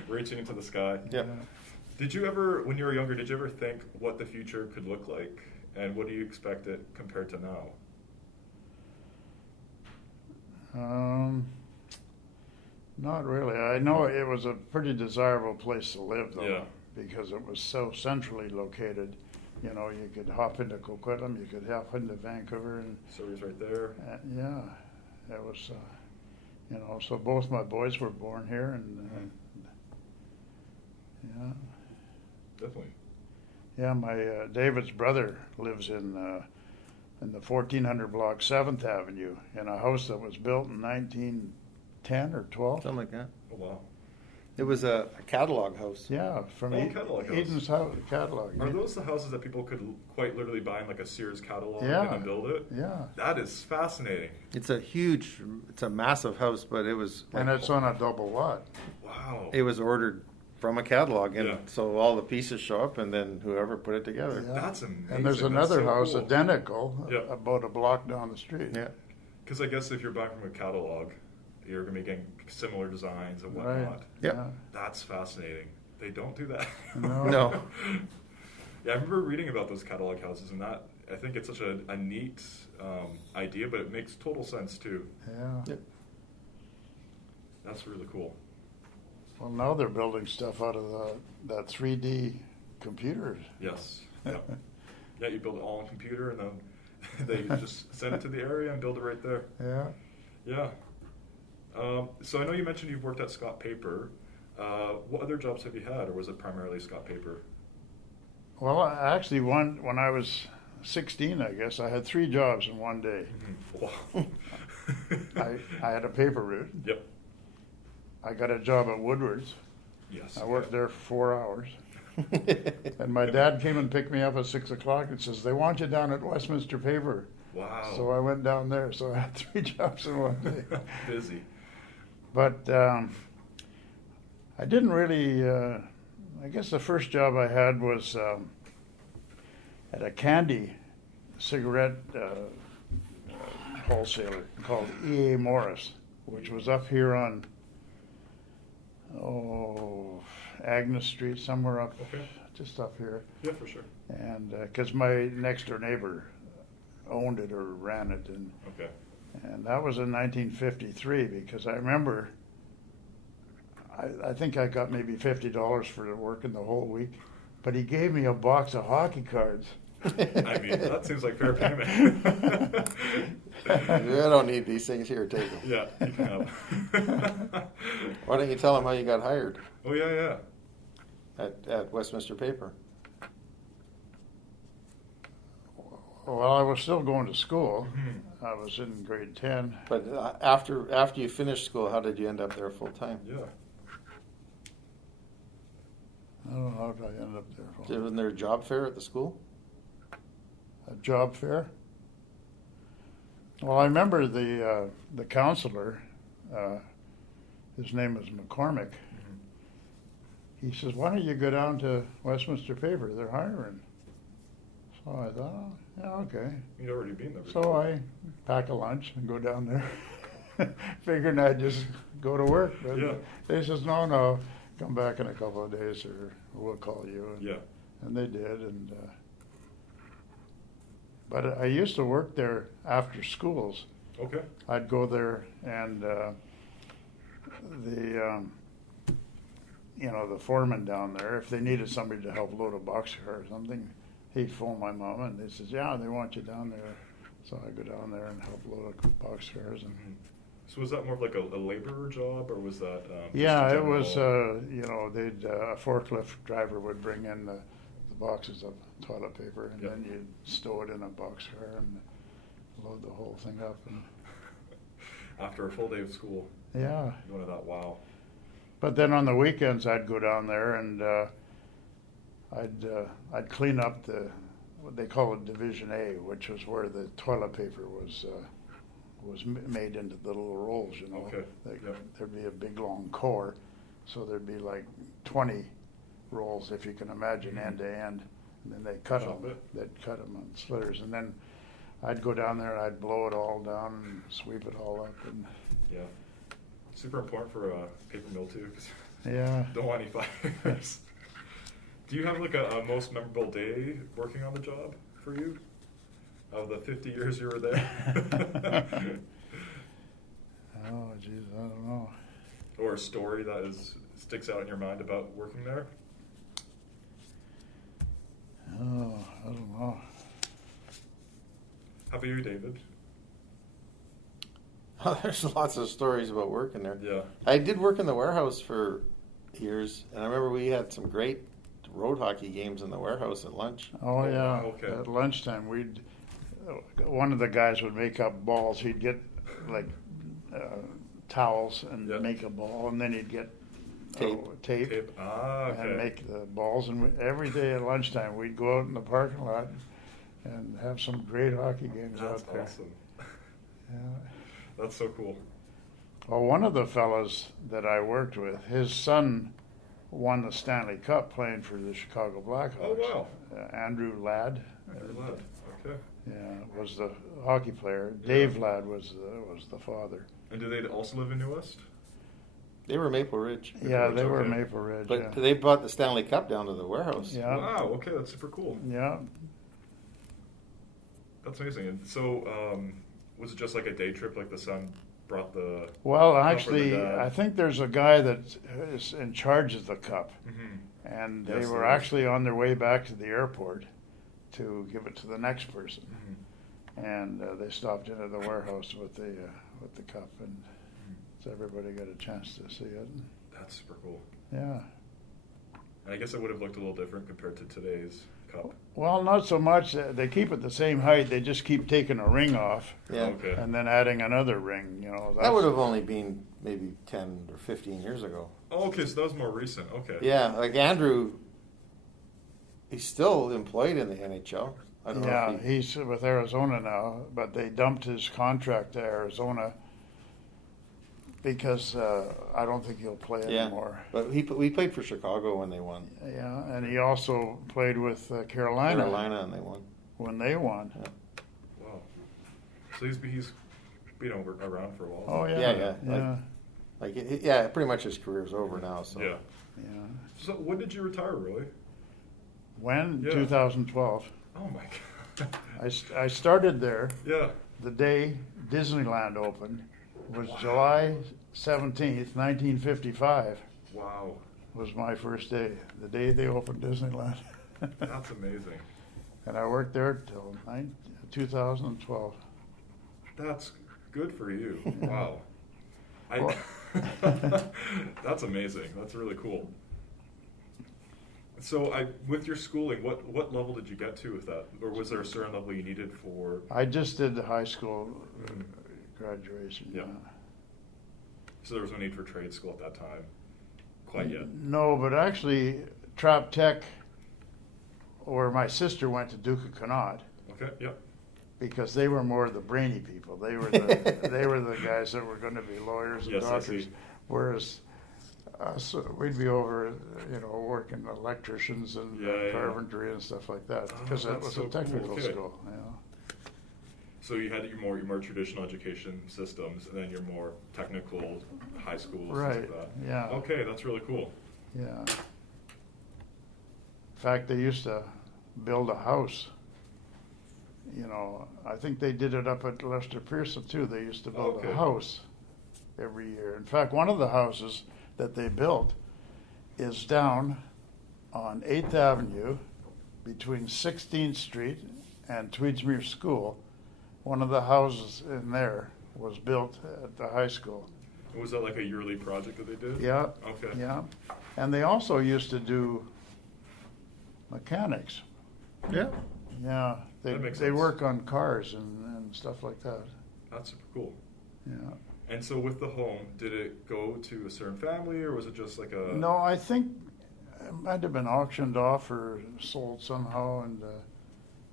reaching into the sky. Yep. Did you ever, when you were younger, did you ever think what the future could look like, and what do you expect it compared to now? Not really. I know it was a pretty desirable place to live, though, Yeah. because it was so centrally located. You know, you could hop into Coquitlam, you could hop into Vancouver, and Surrey's right there. yeah, it was. You know, so both my boys were born here, and yeah, Definitely. yeah. My David's brother lives in the 1400 block 7th Avenue in a house that was built in 1910 or 12. Something like that. Oh, wow. It was a catalog house. Yeah, from Oh, catalog house. Eden's house, catalog. Are those the houses that people could quite literally buy in like a Sears catalog Yeah. and build it? Yeah, That is fascinating. It's a massive house, but it was and it's on a double lot. Wow. it was ordered from a catalog, and Yeah. so all the pieces show up, and then whoever put it together. Yeah. That's amazing. And there's That's another so house cool. identical, Yeah. about a block down the street. Yeah. Because I guess if you're buying from a catalog, you're going to be getting similar designs and Right. whatnot. Yep. Yeah. That's fascinating. They don't do that. No. No. Yeah, I remember reading about those catalog houses, and that I think it's such a neat idea, but it makes total sense too. Yeah. Yep. That's really cool. Well, now they're building stuff out of that 3D computers. Yes. Yeah. Yeah, you build it all on computer, and then they just send it to the area and build it right there. Yeah. Yeah. So I know you mentioned you've worked at Scott Paper. What other jobs have you had, or was it primarily Scott Paper? Well, actually, when I was 16, I guess, I had 3 jobs in one day. Wow. I had a paper route. Yep. I got a job at Woodward's. Yes. I worked there for 4 hours. And my dad came and picked me up at 6 o'clock and says, "They want you down at Westminster Paper." Wow. So I went down there. So I had 3 jobs in one day. Busy. But I didn't really. I guess the first job I had was at a candy cigarette wholesaler called E.A. Morris, which was up here on Agnes Street, somewhere up, Okay. just up here. Yeah, for sure. And because my next door neighbor owned it or ran it, Okay. and that was in 1953, because I remember, I think I got maybe $50 for working the whole week, but he gave me a box of hockey cards. I mean, that seems like fair payment. I don't need these things here. Take them. Yeah, you can have. Why don't you tell them how you got hired Oh, yeah, yeah. at Westminster Paper? Well, I was still going to school. Mhm. I was in grade 10. But after you finished school, how did you end up there full time? Yeah. I don't know how did I end up there. Wasn't there a job fair at the school? A job fair. Well, I remember the counselor. His name was McCormick. He says, "Why don't you go down to Westminster Paper? They're hiring." So I thought, oh, yeah, okay. You'd already been there So before. I pack a lunch and go down there. figuring I'd just go to work. But Yeah. they says, no, come back in a couple of days or we'll call you. And, Yeah. and they did. And but I used to work there after schools. Okay. I'd go there and the foreman down there, if they needed somebody to help load a boxcar or something, he'd phone my mom and they says, yeah, they want you down there. So I go down there and help load boxcars. And Mhm. So was that more of like a laborer job, or was that? Just yeah, a it was. general- They'd a forklift driver would bring in the boxes of toilet paper, and Yep. then you'd stow it in a boxcar and load the whole thing up. And After a full day of school, yeah, going to that. Wow. but then on the weekends I'd go down there and I'd clean up what they call it Division A, which was where the toilet paper was made into the little rolls. Okay. Yep. There'd be a big long core, so there'd be like 20 rolls, if you can imagine, Mhm. end to end, and then they'd cut Chop them. it. They'd cut them on slitters, and then I'd go down there and I'd blow it all down and sweep it all up, and Yeah. Super important for a paper mill too, 'cause yeah. don't want any fires. Do you have like a most memorable day working on the job for you? Of the 50 years you were there? Oh, geez, I don't know. Or a story that sticks out in your mind about working there? Oh, I don't know. How about you, David? There's lots of stories about working there. Yeah. I did work in the warehouse for years, and I remember we had some great road hockey games in the warehouse at lunch. Oh, Oh, yeah. okay. At lunchtime, one of the guys would make up balls. He'd get like towels and Yeah. make a ball, and then he'd get Tape. Tape. Ah, okay. and make the balls. And every day at lunchtime, we'd go out in the parking lot and have some great hockey games That's out there. awesome. Yeah. That's so cool. Well, one of the fellas that I worked with, his son won the Stanley Cup playing for the Chicago Blackhawks. Oh, wow. Andrew Ladd. Andrew Ladd. Okay. Yeah, was the hockey player. Dave Ladd was the father. And do they also live in New West? They were Maple Ridge, Yeah, Ridge, they were okay. Maple Ridge. but yeah. they brought the Stanley Cup down to the warehouse. Yeah. Wow. Okay, that's super cool. Yeah. That's amazing. And so, was it just like a day trip? Like the son brought the. Well, cup or the actually, dad? I think there's a guy that is in charge of the cup, Mhm. and Yes, they were there is. actually on their way back to the airport to give it to the next person, Mhm. and they stopped into the warehouse with the cup, and so everybody got a chance to see it. That's super cool. Yeah. And I guess it would have looked a little different compared to today's cup. Well, not so much. They keep it the same height. They just keep taking a ring off Yeah. Okay. and then adding another ring. That would have only been maybe 10 or 15 years ago. Oh, okay. So that was more recent. Okay. Yeah, like Andrew, he's still employed in the NHL. I don't know Yeah, if he, he's with Arizona now, but they dumped his contract to Arizona because I don't think he'll play yeah, anymore. but we played for Chicago when they won. Yeah, and he also played with Carolina And they won. when they won. Yeah. Wow. So he's been around for a while. Oh yeah, Yeah, yeah, yeah. Like, yeah, pretty much his career's over now. So Yeah. yeah. So when did you retire, really? When? Yeah. 2012. Oh my God. I started there Yeah. the day Disneyland opened. Was July 17th, 1955. Wow. Was my first day. The day they opened Disneyland. That's amazing. And I worked there till 2012. That's good for you. Wow. Well- That's amazing. That's really cool. So, with your schooling, what level did you get to with that, or was there a certain level you needed for? I just did the high school graduation. Yeah. So there was no need for trade school at that time, quite yet. No, but actually, Trop Tech, where my sister went to Duke of Connaught, Okay. Yep. because they were more the brainy people. They were the guys that were going to be lawyers and Yes, I doctors, see. whereas us, we'd be over, working electricians and Yeah, yeah. carpentry and stuff like that, Oh, because that that's was so a cool. technical Okay. school. So you had your more traditional education systems, and then your more technical high schools. Right, Things like that. yeah. Okay, that's really cool. Yeah. In fact, they used to build a house. You know, I think they did it up at Lester Pearson too. They used to build Okay. a house every year. In fact, one of the houses that they built is down on 8th Avenue between 16th Street and Tweedsmuir School. One of the houses in there was built at the high school. Was that like a yearly project that they did? Yeah. Okay. Yeah. And they also used to do mechanics. Yeah. Yeah. They, That makes they sense. work on cars and stuff like that. That's super cool. Yeah. And so with the home, did it go to a certain family, or was it just like a? No, I think it might have been auctioned off or sold somehow. And,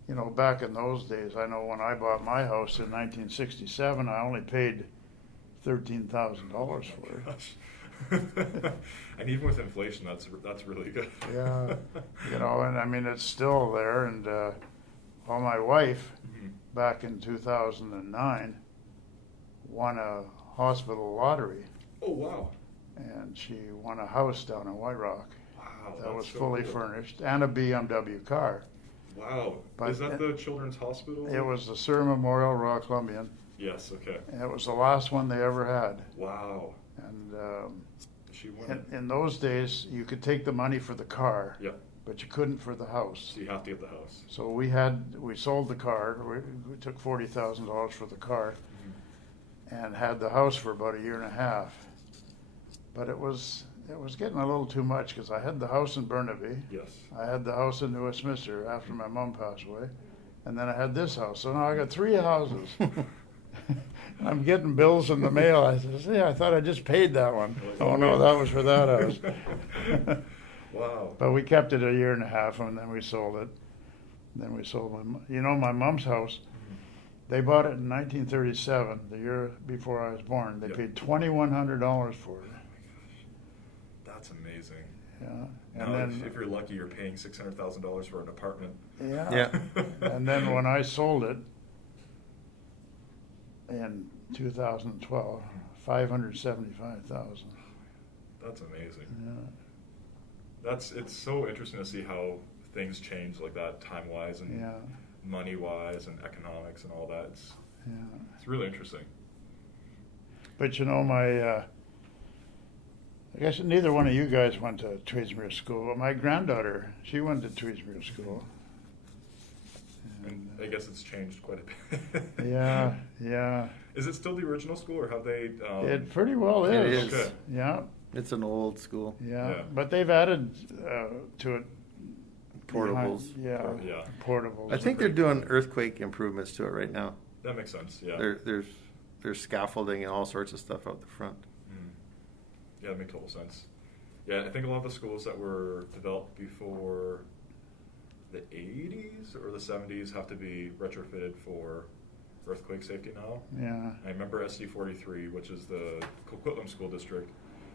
you know, back in those days, I know when I bought my house in 1967, I only paid $13,000 for it. Gosh. And even with inflation, that's really good. Yeah. You know, and I mean, it's still there. And, well, my wife, Mhm. back in 2009, won a hospital lottery. Oh wow! And she won a house down in White Rock Wow, that that's was so fully cool. furnished and a BMW car. Wow, But is that it- the Children's Hospital? It was the Sir Memorial Royal Columbian, Yes. Okay. and it was the last one they ever had. Wow. And She won. in those days, you could take the money for the car, Yeah. but you couldn't for the house. So you have to get the house. So we sold the car. We took $40,000 for the car, and had the house for about a year and a half. But it was getting a little too much because I had the house in Burnaby. Yes. I had the house in New Westminster after my mom passed away, and then I had this house. So now I got 3 houses. I'm getting bills in the mail. I said, "See, I thought I just paid that one." Like, Oh no, that was for that house. Wow. But we kept it a year and a half, and then we sold it. Then we sold my mom's house. They bought it in 1937, the year before I was born. They Yep. paid $2,100 for it. That's amazing. Yeah, Now, and then if you're lucky, you're paying $600,000 for an apartment. yeah, Yeah. and then when I sold it in 2012, 575,000. That's amazing. Yeah, It's so interesting to see how things change like that, time wise and yeah, money wise and economics and all that. yeah. It's really interesting. But you know, I guess neither one of you guys went to Tweedsmuir School. But my granddaughter, she went to Tweedsmuir School. And I guess it's changed quite a bit. Yeah, yeah. Is it still the original school, or have they? It pretty well It is. is. Okay. Yeah, It's an old school. yeah, Yeah. But they've added to it Portables. behind- yeah, Yeah. portables. I think they're doing earthquake improvements to it right now. That makes sense. Yeah. There's scaffolding and all sorts of stuff out the front. Mm. Yeah, that makes total sense. Yeah, I think a lot of the schools that were developed before the 80s or the 70s have to be retrofitted for earthquake safety now. Yeah, I remember SD43, which is the Coquitlam School District.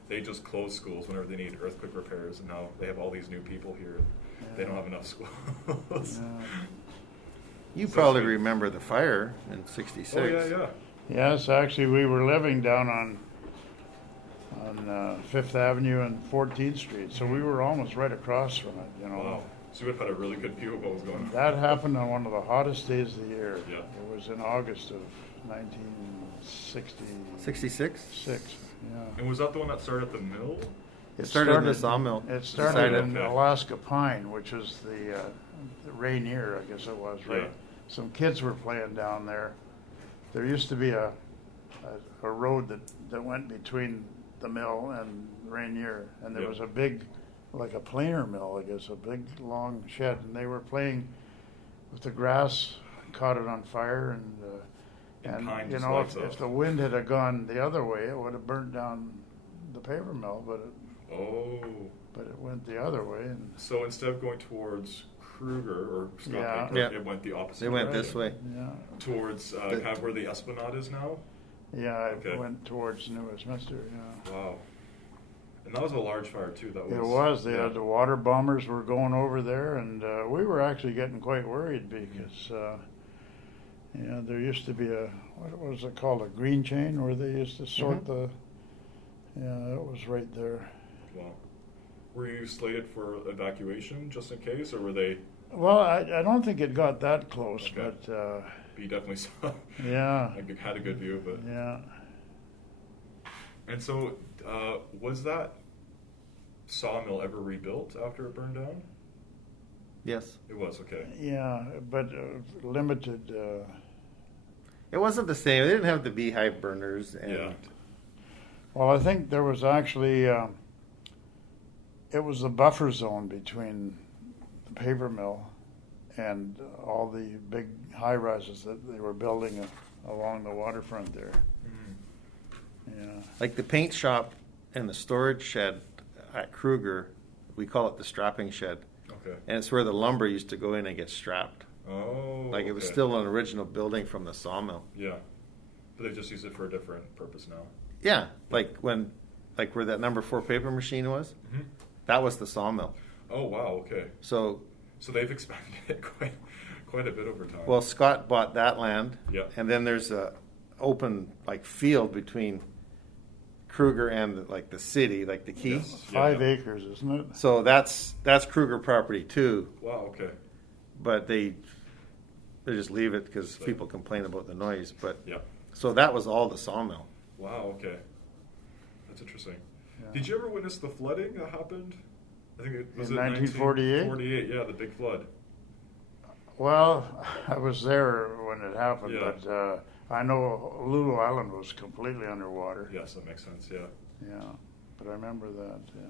They just close schools whenever they need earthquake repairs, and now they have all these new people here. They don't have enough schools. yeah. You So probably sweet. remember the fire in '66. Oh yeah, yeah. Yes, actually, we were living down on 5th Avenue and 14th Street, so we were almost right across from it. You know. Wow. So you would have had a really good view of what was going on. That happened on one of the hottest days of the year. Yeah. It was in August of 1966. '66. Yeah. And was that the one that started at the mill? It started in the sawmill. It beside started it. in Okay. Alaska Pine, which is the Rainier, I guess it was, right? Yeah. Some kids were playing down there. There used to be a road that went between the mill and Rainier, and there Yeah. was a big, like a planer mill, I guess, a big long shed, and they were playing with the grass, caught it on fire, And pine you just know, lights if up. the wind had gone the other way, it would have burnt down the paper mill, but Oh. it went the other way, and So instead of going towards Kruger or Scott Yeah. Baker, Yeah. it went the opposite They went direction. this way. yeah, Towards The- kind of where the Esplanade is now? yeah, it Okay. went towards New Westminster. Yeah, Wow. And that was a large fire too. That was. it was. They yeah. had the water bombers were going over there, and we were actually getting quite worried because Yeah, there used to be what was it called, a green chain, where they used to sort Mhm. yeah, it was right there. Wow. Were you slated for evacuation just in case, or were they? Well, I don't think it got that close, Okay. but, You definitely saw. yeah, Like, had a good view of it. yeah. And so, was that sawmill ever rebuilt after it burned down? Yes. It was, okay. Yeah, but limited, It wasn't the same. They didn't have the beehive burners. And Yeah. well, I think there was actually, it was the buffer zone between the paper mill and all the big high rises that they were building along the waterfront there. Mhm. Yeah. Like the paint shop and the storage shed at Kruger, we call it the strapping shed. Okay. And it's where the lumber used to go in and get strapped. Oh. Like it was okay. still an original building from the sawmill. Yeah. But they just use it for a different purpose now. Yeah, like where that number 4 paper machine was, Mhm. that was the sawmill. Oh, wow, okay. So, So they've expanded it quite a bit over time. well, Scott bought that land. Yeah. And then there's a open like field between Kruger and like the city, like the key. Yes. 5 Yeah. acres, isn't it? So that's Kruger property too, Wow, okay. but they just leave it because people complain about the noise. But Yeah. so that was all the sawmill. Wow, okay. That's interesting. Yeah. Did you ever witness the flooding that happened? I think it was In it 1948? 1948, yeah, the big flood. Well, I was there when it happened, Yeah. but I know Lulu Island was completely underwater. Yes, that makes sense, yeah. Yeah, but I remember that, yeah.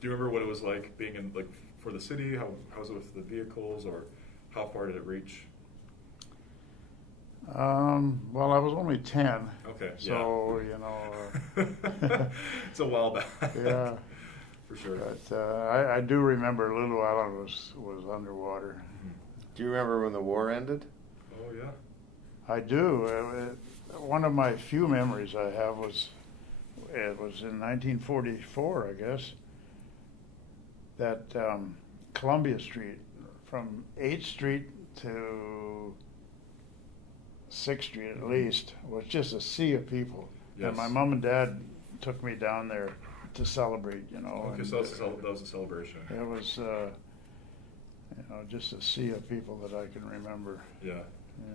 Do you remember what it was like being in, like, for the city? How was it with the vehicles, or how far did it reach? Well, I was only 10. Okay, So, yeah. you know, It's a while back. yeah. For sure. But I do remember Lulu Island was underwater. Mhm. Do you remember when the war ended? Oh, yeah. I do. One of my few memories I have it was in 1944, I guess, that Columbia Street, from 8th Street to 6th Street at least, was just a sea of people. Yes. And my mom and dad took me down there to celebrate, you know. Okay, and so that was a celebration. it was, just a sea of people that I can remember. Yeah. Yeah.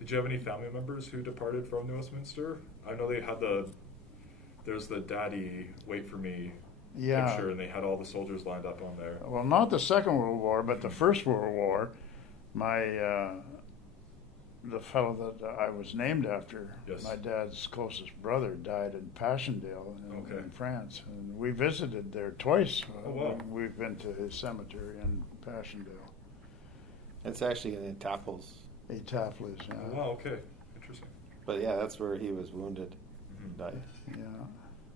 Did you have any family members who departed from New Westminster? I know they had there's the Daddy Wait For Me Yeah. picture, and they had all the soldiers lined up on there. Well, not the Second World War, but the First World War. The fellow that I was named after, Yes. my dad's closest brother, died in Passchendaele Okay. in France, and we visited there twice. Oh, wow. We've been to his cemetery in Passchendaele. It's actually in Taffels. Etaples, yeah. Oh, wow, okay. Interesting. But yeah, that's where he was wounded, Mhm. died. Yeah.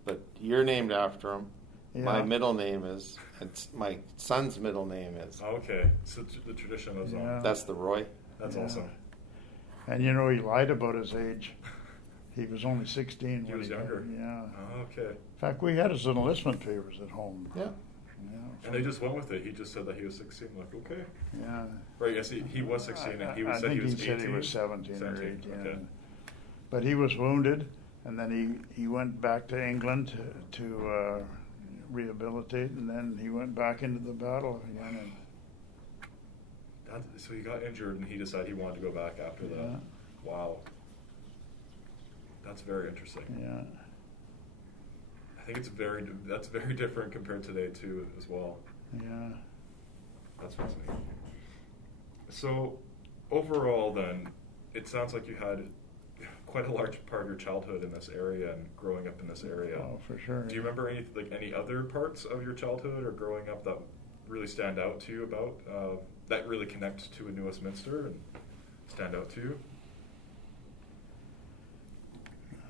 But you're named after him. My Yeah. middle name is, it's my son's middle name is. Oh, okay. So the tradition lives Yeah. on. That's the Roy. That's Yeah. awesome. And you know, he lied about his age. He was only 16 He when was died. younger. Yeah. Oh, okay. In fact, we had his enlistment papers at home. Yeah. Yeah. And they just went with it. He just said that he was 16. Like, okay. Yeah. Right, yes, he was 16, and he I said think he was he said 18. he was 17 or 17, 18. okay. But he was wounded, and then he went back to England to rehabilitate, and then he went back into the battle again. So he got injured, and he decided he wanted to go back after And, that. Wow. That's very interesting. yeah. I think that's very different compared to today too, as well. Yeah. That's fascinating. So, overall, then, it sounds like you had quite a large part of your childhood in this area and growing up in this area. Oh, for sure. Do you remember any other parts of your childhood or growing up that really stand out to you about that really connect to a New Westminster and stand out to you?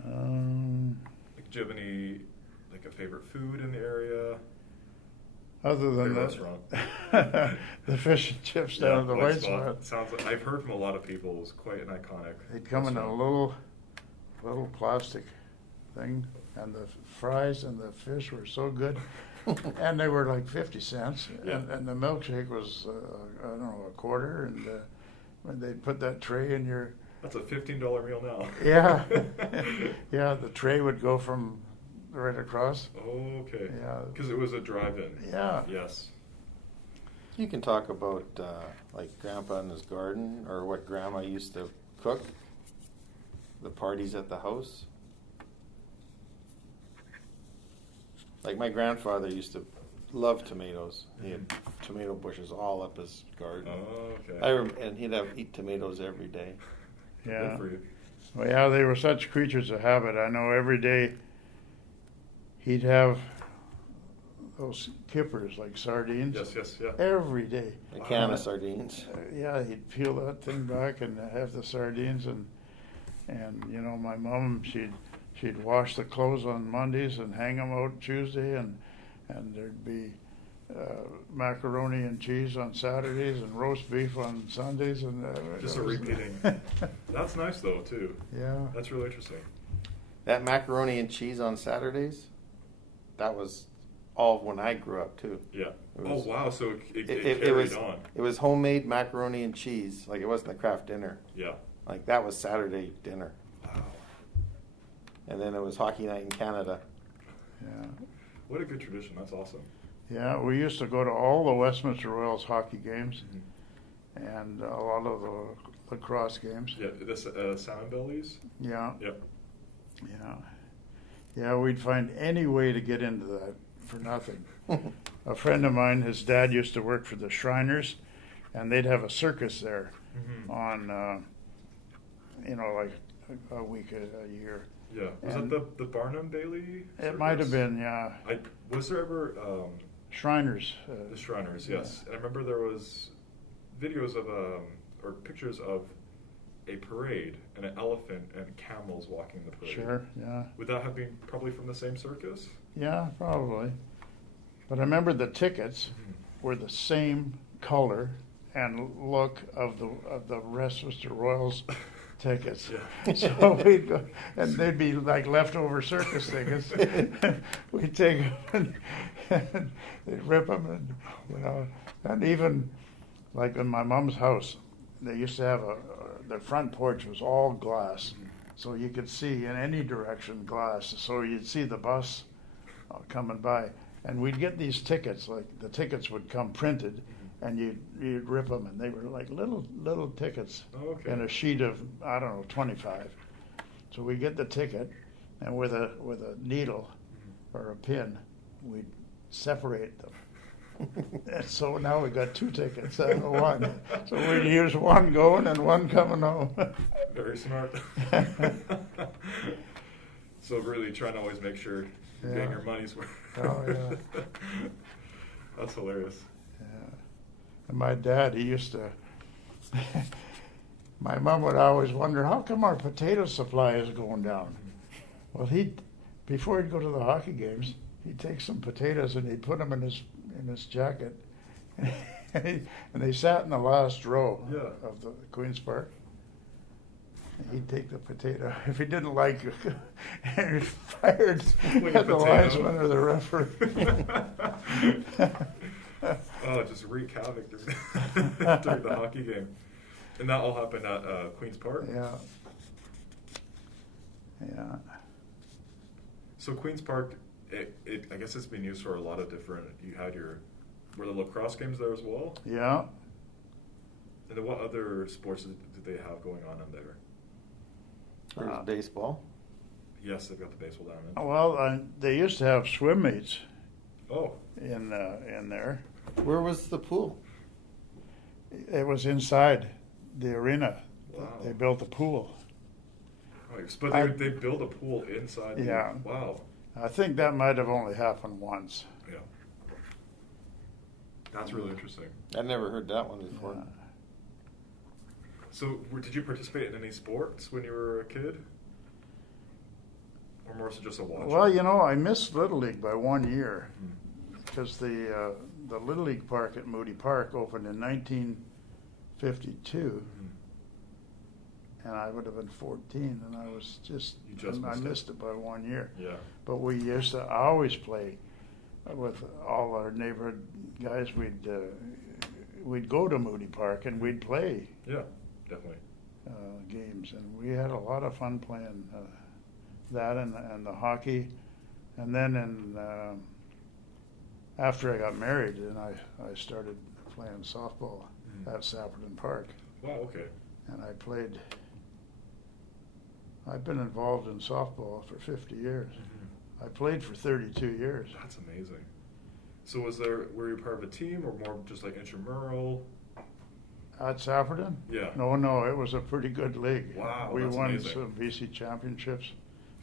Like, do you have any a favorite food in the area? Other than Favorite the, the fish and chips down at the White Spot. Sounds like, I've heard from a lot of people it was quite an iconic. They'd come in a restaurant. little plastic thing, and the fries and the fish were so good. And they were like 50 cents, Yeah. and the milkshake was, I don't know, a quarter, and when they'd put that tray in your That's a $15 meal now. Yeah. Yeah, the tray would go from right across. Okay. Yeah. Because it was a drive-in. Yeah. Yes. You can talk about like Grandpa in his garden, or what Grandma used to cook. The parties at the house. Like my grandfather used to love tomatoes. He had tomato bushes all up his garden. Oh, okay. And he'd eat tomatoes every day. Yeah. Good for you. Well, yeah, they were such creatures of habit. I know every day he'd have those kippers like sardines. Yes, yeah. Every day. A can of sardines. Yeah, he'd peel that thing back and have the sardines, and you know, my mom, she'd wash the clothes on Mondays and hang them out Tuesday, and there'd be macaroni and cheese on Saturdays and roast beef on Sundays, and Just a repeating. That's nice though too. Yeah. That's really interesting. That macaroni and cheese on Saturdays, that was all when I grew up too. Yeah. It was- Oh wow! So it It carried was on. it was homemade macaroni and cheese. Like it wasn't a craft dinner. Yeah. Like that was Saturday dinner. Wow. And then it was hockey night in Canada. Yeah. What a good tradition. That's awesome. Yeah, we used to go to all the Westminster Royals hockey games Mhm. and a lot of the lacrosse games. Yeah. The salmon bellies. Yeah, Yep. yeah. Yeah, we'd find any way to get into that for nothing. A friend of mine, his dad used to work for the Shriners, and they'd have a circus there Mhm. on, you know, like a week a year. Yeah. Was And- that the Barnum Bailey? It might have circus? been, yeah. Was there ever Shriners. the Shriners? Yes. And I remember there was videos of or pictures of a parade and an elephant and camels walking the parade. Sure, yeah. Would that have been probably from the same circus? Yeah, probably. But I remember the tickets were the same color and look of the Westminster Royals tickets. Yeah. So we'd go, and they'd be like leftover circus tickets. We'd take them and they'd rip them, and you know, and even like in my mom's house, they used to have the front porch was all glass, so you could see in any direction glass. So you'd see the bus coming by, and we'd get these tickets. Like the tickets would come printed, and you'd rip them, and they were like little tickets Oh, okay. in a sheet of, I don't know, 25. So we get the ticket, and with a needle or a pin, we'd separate them. And so now we got two tickets out of one. So we'd use one going and one coming home. Very smart. So really trying to always make sure you're getting Yeah. your money's worth. Oh, yeah. That's hilarious. Yeah. And my dad, he used to, my mom would always wonder, how come our potato supply is going down? Well, before he'd go to the hockey games, he'd take some potatoes and he'd put them in his jacket. And they sat in the last row Yeah. of the Queen's Park. And he'd take the potato. If he didn't like it, he fired Swing a at the potato. linesman or the referee. Oh, just wreak havoc during the hockey game. And that all happened at Queen's Park? Yeah. Yeah. So Queen's Park, I guess it's been used for a lot of different, were the lacrosse games there as well? Yeah. And then what other sports did they have going on in there? There's baseball. Yes, they've got the baseball down in. Well, they used to have swim meets Oh, in there. Where was the pool? It was inside the arena. Wow. They built a pool. right. But they build a pool inside. Yeah. Wow. I think that might have only happened once. Yeah. That's really interesting. I'd never heard that one before. Yeah. So, did you participate in any sports when you were a kid? Or more so just a watcher? Well, you know, I missed Little League by 1 year Hmm. because the Little League park at Moody Park opened in 1952, and I would have been 14, and I was I missed it by 1 year. Yeah. But we used to always play with all our neighborhood guys. We'd go to Moody Park and we'd play. Yeah, definitely. games, and we had a lot of fun playing that and the hockey. And then after I got married, and I started playing softball at Sapperton Park. Wow, okay. And I've been involved in softball for 50 years. Mm-hmm. I played for 32 years. That's amazing. So were you part of a team or more just like intramural? At Sapperton? Yeah. No, it was a pretty good league. Wow, we that's won amazing. some BC championships.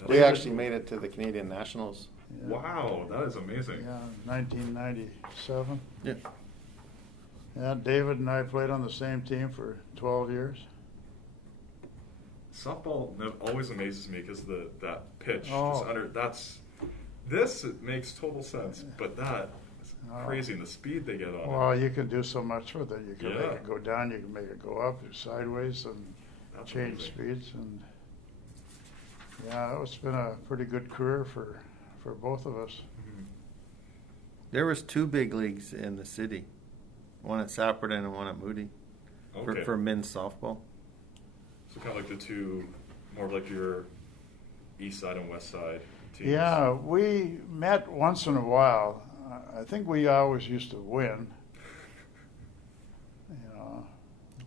We actually made it to the Canadian Nationals. Yeah. Wow, that is amazing. Yeah, 1997. Yeah. Yeah, David and I played on the same team for 12 years. Softball always amazes me because that pitch Oh. it makes total sense, but that is Oh. crazy, and the speed they get on it. Well, you can do so much with it. You can Yeah. make it go down, you can make it go up, sideways, and That's change amazing. speeds. And yeah, it's been a pretty good career for both of us. Mhm. There was 2 big leagues in the city, one at Sapperton and one at Moody, Okay. for men's softball. So kind of like the two, more of like your east side and west side teams. Yeah, we met once in a while. I think we always used to win. You know,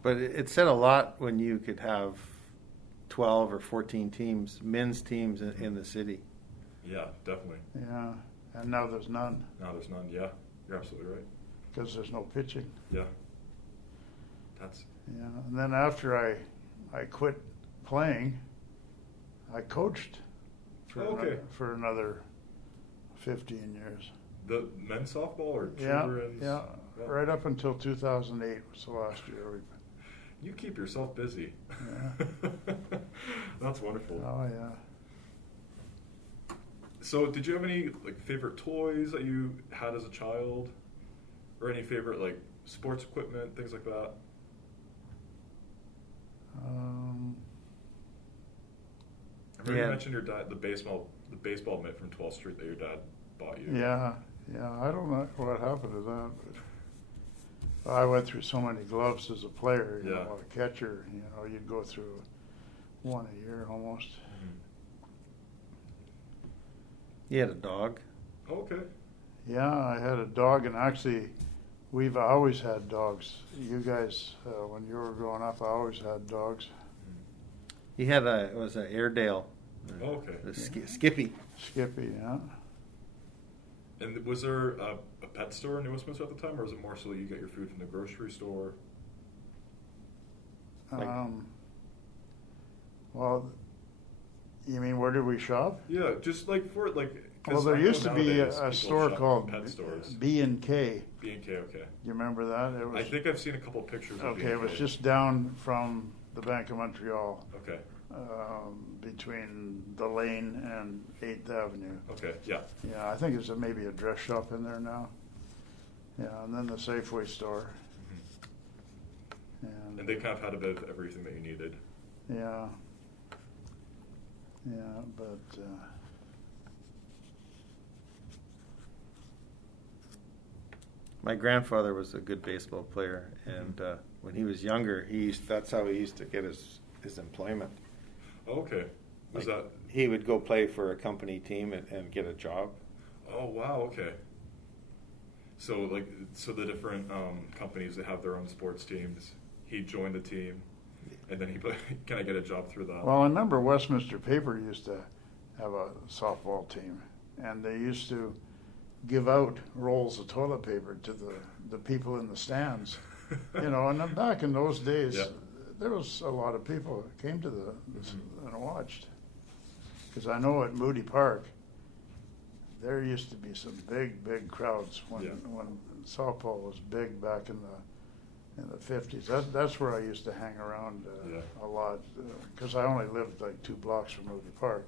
But it said a lot when you could have 12 or 14 teams, men's teams in the city. Yeah, definitely. yeah. And now there's none Now there's none. Yeah, you're absolutely right. because there's no pitching. Yeah. That's Yeah, and then after I quit playing, I coached for Okay. for another 15 years. the men's softball or Yeah, children's. yeah, right up until 2008 was the last year. You keep yourself busy. Yeah. That's wonderful. Oh yeah. So, did you have any like favorite toys that you had as a child, or any favorite like sports equipment, things like that? I remember Yeah. you mentioned your dad, the baseball mitt from 12th Street that your dad bought you. Yeah, I don't know what happened to that, but I went through so many gloves as a player. You Yeah. know, a catcher. You know, you'd go through one a year almost. Mhm. You had a dog. Okay. Yeah, I had a dog, and actually, we've always had dogs. You guys, when you were growing up, I always had dogs. He had it was an Airedale. Oh, okay. The Skippy. Skippy, yeah. And was there a pet store in New Westminster at the time, or was it more so you get your food from the grocery store? Like- Well, you mean where did we shop? Yeah, just like for like. 'cause Well, there I know used to be nowadays a people store shop at called pet stores. B&K. B&K, okay. You remember that? It was, I think I've seen a couple pictures. Of okay, it was B&K. just down from the Bank of Montreal, Okay. between the lane and 8th Avenue. Okay. Yeah. Yeah, I think there's maybe a dress shop in there now. Yeah, and then the Safeway store. And they kind of had a bit of everything that you needed. Yeah. Yeah, but My grandfather was a good baseball player, and when he was younger, that's how he used to get his employment. Oh, okay. Was Like, that? he would go play for a company team and get a job. Oh wow. Okay. So the different companies that have their own sports teams. He joined the team, and then he can I get a job through that? well, I remember Westminster Paper used to have a softball team, and they used to give out rolls of toilet paper to the people in the stands. You know, and then back in those days, Yeah. there was a lot of people that came to and watched. Because I know at Moody Park, there used to be some big crowds when Yeah. when softball was big back in the 50s. That's where I used to hang around Yeah. a lot, because I only lived like 2 blocks from Moody Park.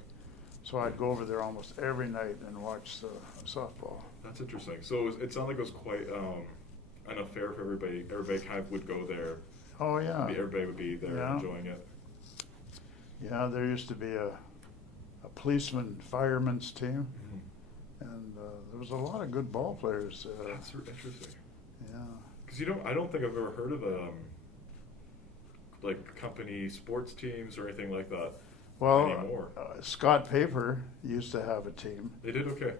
So I'd go over there almost every night and watch the softball. That's interesting. So it sounded like it was quite an affair for everybody. Everybody kind of would go there. Oh yeah, Everybody would be there Yeah. enjoying it. yeah. There used to be a policeman fireman's team, and there was a lot of good ball players. That's interesting. Yeah. Because I don't think I've ever heard of like company sports teams or anything like that Well, anymore. Scott Paper used to have a team They did okay.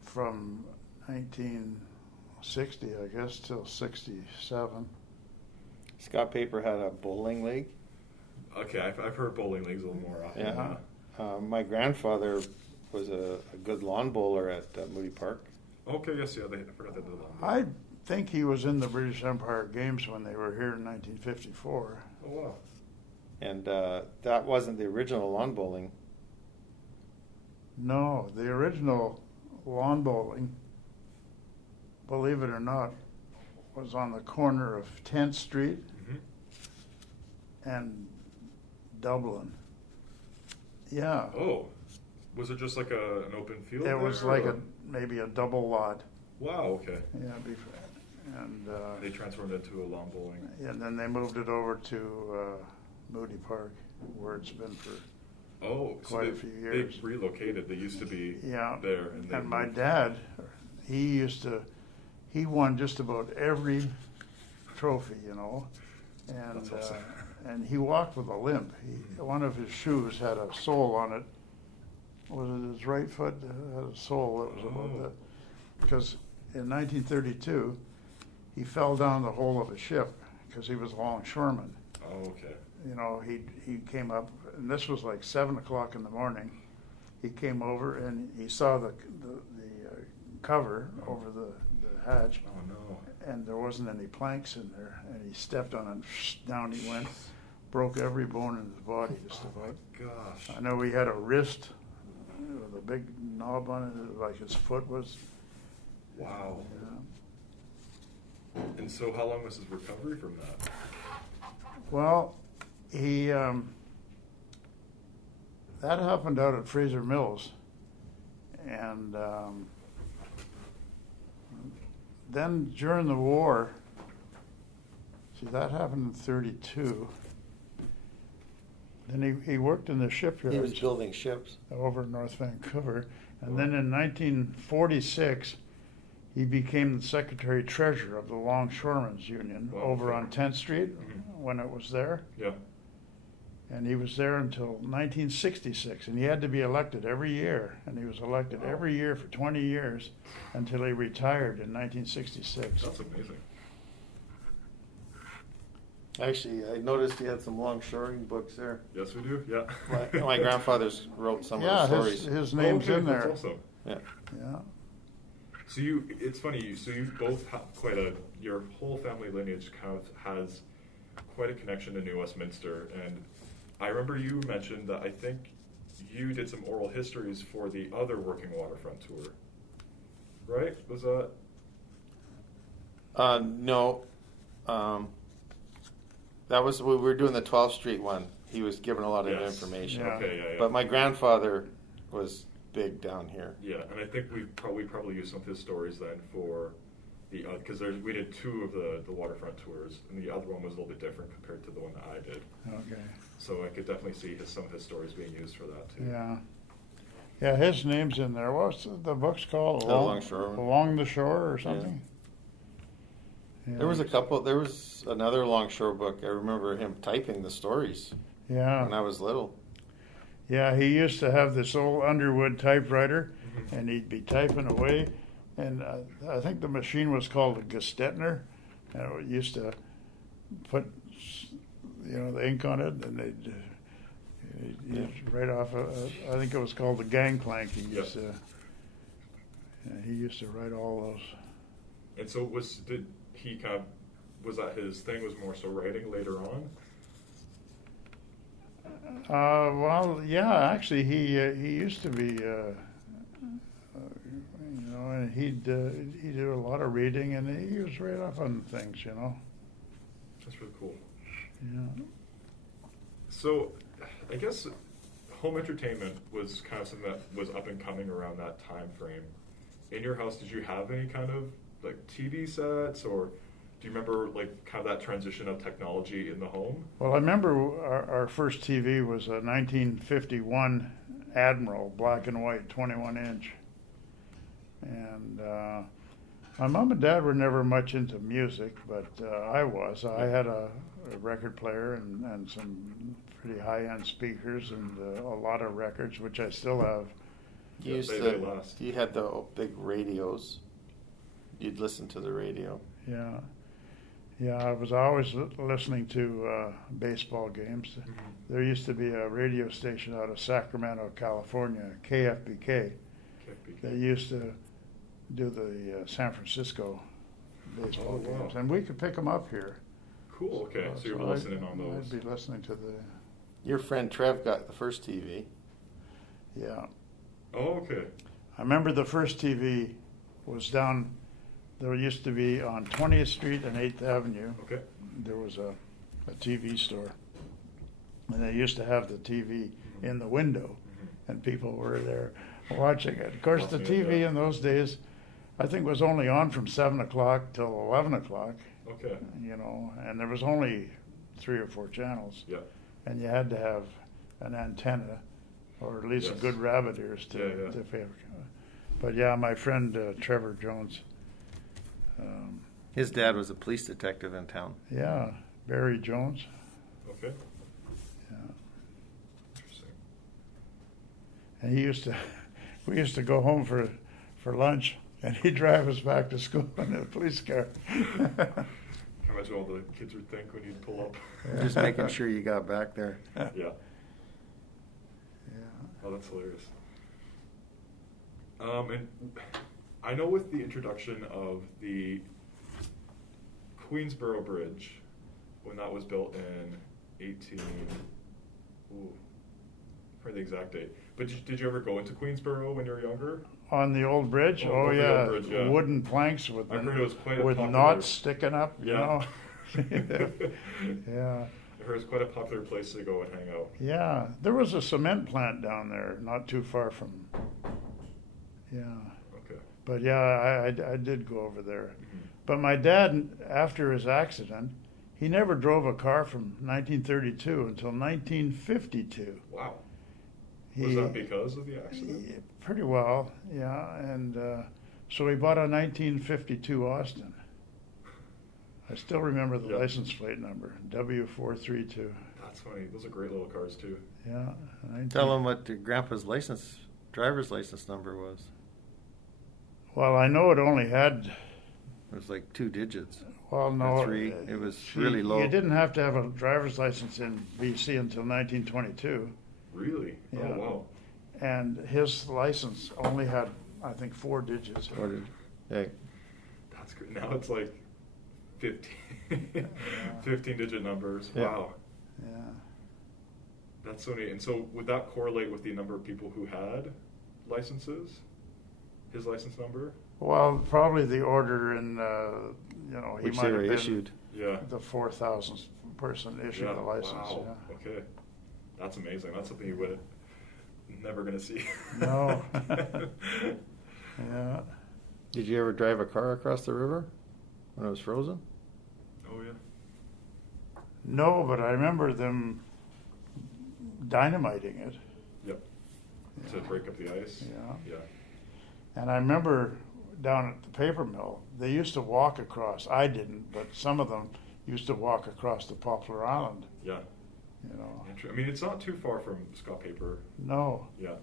from 1960, I guess, till 67. Scott Paper had a bowling league. Okay, I've heard bowling leagues a little more often. Yeah. My grandfather was a good lawn bowler at Moody Park. Okay, yes, yeah, I forgot they did that. I think he was in the British Empire Games when they were here in 1954. Oh, wow. And that wasn't the original lawn bowling. No, the original lawn bowling, believe it or not, was on the corner of 10th Street Hmm. and Dublin. Yeah. Oh, was it just like an open field? It was there, like or- maybe a double lot. Wow, okay. Yeah, and They transformed it into a lawn bowling. and then they moved it over to Moody Park, where it's been for Oh, so quite a few years. They've relocated. They used to be Yeah. there. And, they And my moved. dad, he won just about every trophy, you know, and That's awesome. and he walked with a limp. One of his shoes had a sole on it. Was it his right foot had a sole that was about Oh. that? Because in 1932, he fell down the hull of a ship because he was a longshoreman. Oh, okay. You know, he came up, and this was like 7 o'clock in the morning. He came over and he saw the cover over the hatch, Oh, no. and there wasn't any planks in there. And he stepped on it, and down he went, broke every bone in his body just Oh, about. my gosh. I know he had a wrist with a big knob on it, like his foot was. Wow. Yeah. And so how long was his recovery from that? Well, he that happened out at Fraser Mills, and then during the war, see, that happened in 32. Then he worked in the shipyards He was building ships. over in North Vancouver, and then in 1946, he became the Secretary Treasurer of the Longshoremen's Union Wow, over okay. on 10th Street Mhm. when it was there. Yeah. And he was there until 1966, and he had to be elected every year, and he was elected Wow. every year for 20 years until he retired in 1966. That's amazing. Actually, I noticed he had some longshoring books there. Yes, we do. Yeah. My grandfather's wrote some Yeah, of the stories. his name's Okay, in there. That's awesome. Yeah. Yeah. So it's funny. You both have your whole family lineage kind of has quite a connection to New Westminster, and I remember you mentioned that I think you did some oral histories for the other Working Waterfront tour, right? Was that? No. That was we were doing the 12th Street one. He was given a lot of Yes. information. Yeah. Okay, yeah. But my grandfather was big down here. Yeah, and I think we probably used some of his stories then for the because we did two of the waterfront tours, and the other one was a little bit different compared to the one that I did. Okay. So I could definitely see some of his stories being used for that too. Yeah. Yeah, his name's in there. What's the book's called? Longshoreman. Along the Shore or something? Yeah. There was a couple. There was another longshore book. I remember him typing the stories Yeah. when I was little. Yeah, he used to have this old Underwood typewriter, Mhm. and he'd be typing away. And I think the machine was called a Gestetner, and it used to put, the ink on it, and they'd write off. I think it was called the Gangplank. He used to. Yeah, he used to write all those. And so was that his thing? Was more so writing later on? Well, yeah, actually, he used to be, and he'd do a lot of reading, and he was right off on things, That's really cool. Yeah. So, I guess home entertainment was kind of something that was up and coming around that time frame. In your house, did you have any kind of like TV sets, or do you remember like kind of that transition of technology in the home? Well, I remember our first TV was a 1951 Admiral, black and white, 21 inch, and My mom and dad were never much into music, but I was. I had a record player and some pretty high-end speakers and a lot of records, which I still have. You Yeah, used they to, last. you had the big radios. You'd listen to the radio. Yeah. Yeah, I was always listening to baseball games. Mhm. There used to be a radio station out of Sacramento, California, KFBK. They used to do the San Francisco baseball Oh, wow. games, and we could pick them up here. Cool. Okay, so you were listening on those. I'd be listening to the, Your friend Trev got the first TV. yeah. Oh, okay. I remember the first TV was down, there used to be on 20th Street and 8th Avenue. Okay. There was a TV store. And they used to have the TV in the window, Mhm. and people were there watching it. Of course, the Watching it, TV yeah. in those days, I think, was only on from 7 o'clock till 11 o'clock, Okay. you know, and there was only 3 or 4 channels. Yeah. And you had to have an antenna, or at least Yes. a good rabbit ears to, Yeah, yeah. to favor. But yeah, my friend Trevor Jones, His dad was a police detective in town. yeah, Barry Jones, Okay. yeah. Interesting. And he used to, we used to go home for lunch, and he'd drive us back to school in a police car. Can imagine all the kids would think when you'd pull up. Just making sure you got back there. Yeah. Yeah. Oh, that's hilarious. And I know with the introduction of the Queensboro Bridge, when that was built in 18, ooh, for the exact date. But did you ever go into Queensboro when you were younger? On the old bridge, Oh, oh over the yeah, old bridge, yeah. wooden planks with I heard it was quite a with popular- knots sticking up, you Yeah. know. Yeah, I heard it's quite a popular place to go and hang out. yeah. There was a cement plant down there, not too far from. Yeah, Okay. but yeah, I did go over there. Mhm. But my dad, after his accident, he never drove a car from 1932 until 1952. Wow. He, Was that because of the accident? Pretty well, yeah. And so he bought a 1952 Austin. I still remember the Yeah. license plate number, W432. That's funny. Those are great little cars too. Yeah. Tell him what your grandpa's driver's license number was. Well, I know it only had. It was like 2 digits. Well, no. 3. It was see, really low. You didn't have to have a driver's license in BC until 1922. Really? Yeah. Oh, wow. And his license only had, I think, 4 digits. Hey, That's good. Now it's like 15 digit numbers. Yeah. Wow. Yeah. That's so neat. And so would that correlate with the number of people who had licenses? His license number? Well, probably the order in, you know, he which might they have were been issued. Yeah. the 4,000th person issued Yeah. the license. Wow. Yeah. Okay. That's amazing. That's something you would never gonna see. No. Yeah. Did you ever drive a car across the river when it was frozen? Oh yeah. No, but I remember them dynamiting it. Yep. To break up the ice. Yeah. Yeah. And I remember down at the paper mill, they used to walk across. I didn't, but some of them used to walk across the Poplar Island. Yeah. You know. I mean, it's not too far from Scott Paper. No, Yeah.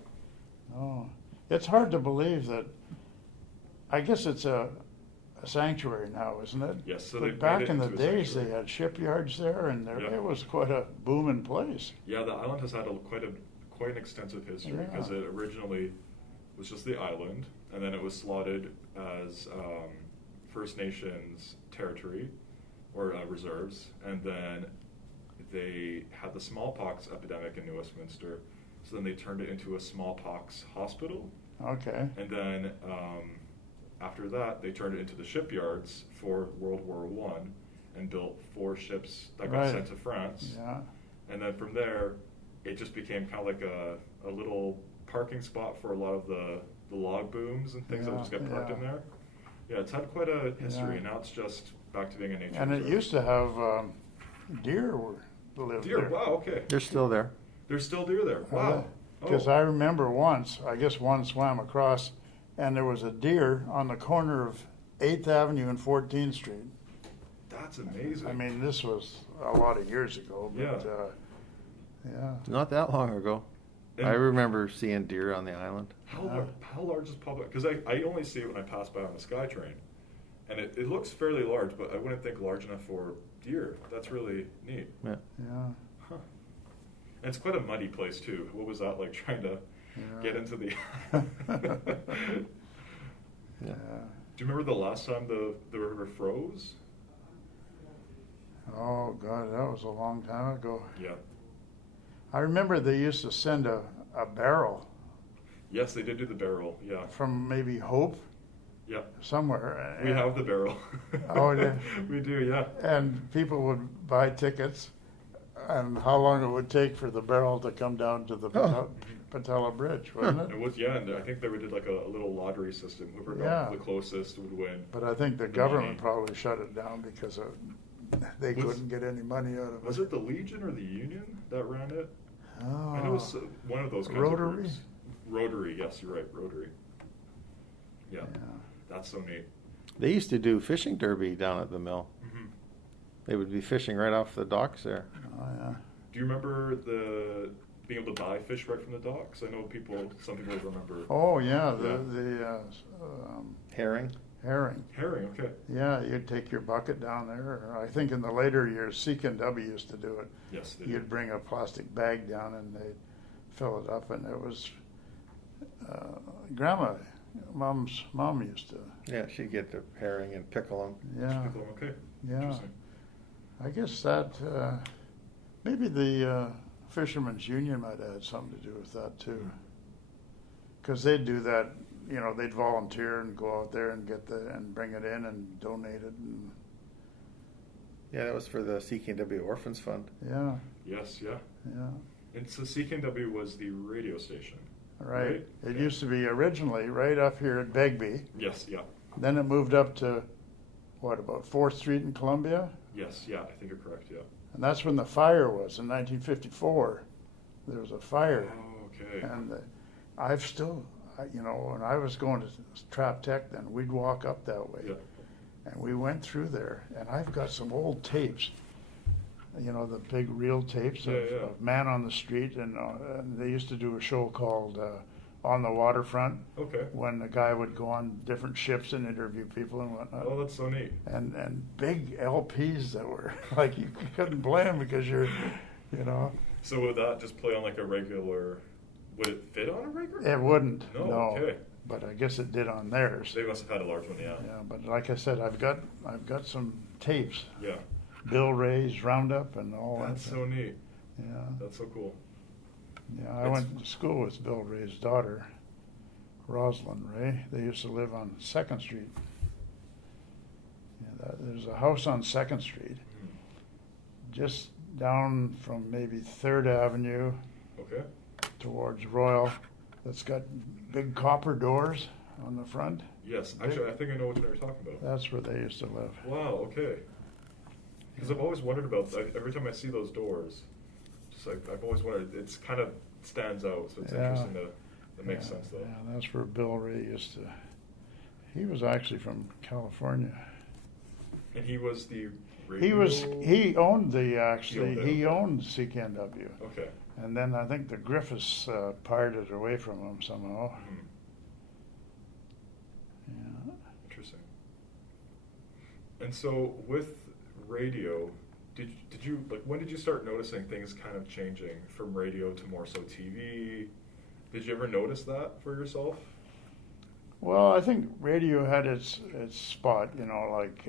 no. It's hard to believe that. I guess it's a sanctuary now, isn't it? Yes, so but they've back made it in the into a days, sanctuary. they had shipyards there, and there, Yeah. it was quite a booming place. Yeah, the island has had quite an extensive history Yeah. because it originally was just the island, and then it was slotted as First Nations territory or reserves, and then they had the smallpox epidemic in New Westminster, so then they turned it into a smallpox hospital, Okay. and then after that they turned it into the shipyards for World War One, and built 4 ships that got Right. sent to France. Yeah. And then from there, it just became kind of like a little parking spot for a lot of the log booms and things that Yeah, just get parked yeah. in there. Yeah, it's had quite a history, Yeah. and now it's just back to being a nature And it reserve. used to have deer lived Deer, there. wow, okay. They're still there. There's still deer there, wow. Because I remember once, I guess one swam across, and there was a deer on the corner of 8th Avenue and 14th Street. That's amazing. I mean, this was a lot of years ago, but yeah. Not that long ago. And I remember seeing deer on the island. how large is public? Because I only see it when I pass by on the SkyTrain, and it looks fairly large, but I wouldn't think large enough for deer. That's really neat. Yeah. Yeah. Huh. And it's quite a muddy place too. What was that like trying to get into the? Yeah. Do you remember the last time the river froze? Oh God, that was a long time ago. Yeah. I remember they used to send a barrel Yes, they did do the barrel. Yeah. from maybe Hope Yeah. somewhere. We have the barrel. Oh, yeah. We do. Yeah. And people would buy tickets, and how long it would take for the barrel to come down to the Patella Bridge, wasn't it? It was, yeah, and I think they did like a little lottery system. Whoever got Yeah. the closest would win. But I think the government probably shut it down because they Was- couldn't get any money out of it. Was it the Legion or the Union that ran it? Oh. I know it was one of those kinds Rotary? of groups. Rotary, yes, you're right, Rotary. Yeah, Yeah. that's so neat. They used to do fishing derby down at the mill. Hmm. They would be fishing right off the docks there. Oh, yeah. Do you remember being able to buy fish right from the docks? I know some people remember Oh, yeah, Yeah. the Herring. herring. herring. Okay, Yeah, you'd take your bucket down there. I think in the later years, CKNW used to do it. yes, they You'd did. bring a plastic bag down and they'd fill it up, and it was Mom's mom used to. Yeah, she'd get the herring and pickle them. Yeah, Okay, yeah. interesting. I guess that maybe the Fishermen's Union might have had something to do with that too, because they'd do that. You know, they'd volunteer and go out there and and bring it in and donate it. And Yeah, that was for the CKNW Orphans Fund. yeah, Yes, yeah. yeah. And so CKNW was the radio station. Right. Right? It Yeah. used to be originally right up here at Begbie. Yes, yeah. Then it moved up to, what, about 4th Street in Columbia? Yes, yeah, I think you're correct, yeah. And that's when the fire was in 1954. There was a fire. Oh, okay. And I've still, you know, when I was going to Trap Tech then, we'd walk up that way. Yeah. And we went through there, and I've got some old tapes, you know, the big reel tapes Yeah, yeah. of Man on the Street. And they used to do a show called On the Waterfront, Okay. when the guy would go on different ships and interview people and whatnot. Oh, that's so neat. And big LPs that were like you couldn't play them because you're, you know, So would that just play on like a regular? Would it fit on a regular? it wouldn't. No, No. okay. But I guess it did on theirs. They must have had a large one, yeah. Yeah, but like I said, I've got some tapes, Yeah. Bill Ray's Roundup and all That's that. so neat. Yeah, That's so cool. yeah. I went to school with Bill Ray's daughter, Rosalind Ray. They used to live on 2nd Street. Yeah, there's a house on 2nd Street, Mhm. just down from maybe 3rd Avenue Okay. towards Royal, that's got big copper doors on the front. Yes, actually, I think I know which one you're talking about. That's where they used to live. Wow. Okay. Because I've always wondered about every time I see those doors. Just like I've always wondered, it's kind of stands out. So it's Yeah. interesting to. That makes sense though. Yeah, that's where Bill Ray used to. He was actually from California. And he was the. He owned the He owned it, he okay. owned CKNW, Okay. and then I think the Griffiths parted away from him somehow. Hmm. Yeah. Interesting. And so with radio, did you like when did you start noticing things kind of changing from radio to more so TV? Did you ever notice that for yourself? Well, I think radio had its spot. You know, like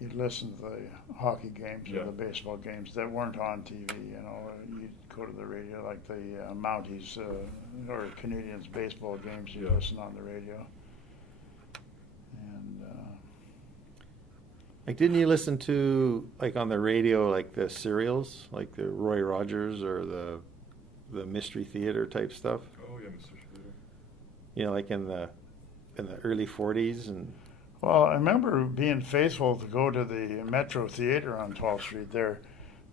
you'd listen to the hockey games Yeah. or the baseball games that weren't on TV. You know, you'd go to the radio, like the Mounties or Canadians baseball games. You'd Yeah. listen on the radio. And Like, didn't you listen to, like, on the radio, like the serials, like the Roy Rogers or the Mystery Theater type stuff? Oh yeah, Mr. Schroeder. You know, like in the early '40s, and well, I remember being faithful to go to the Metro Theater on 12th Street there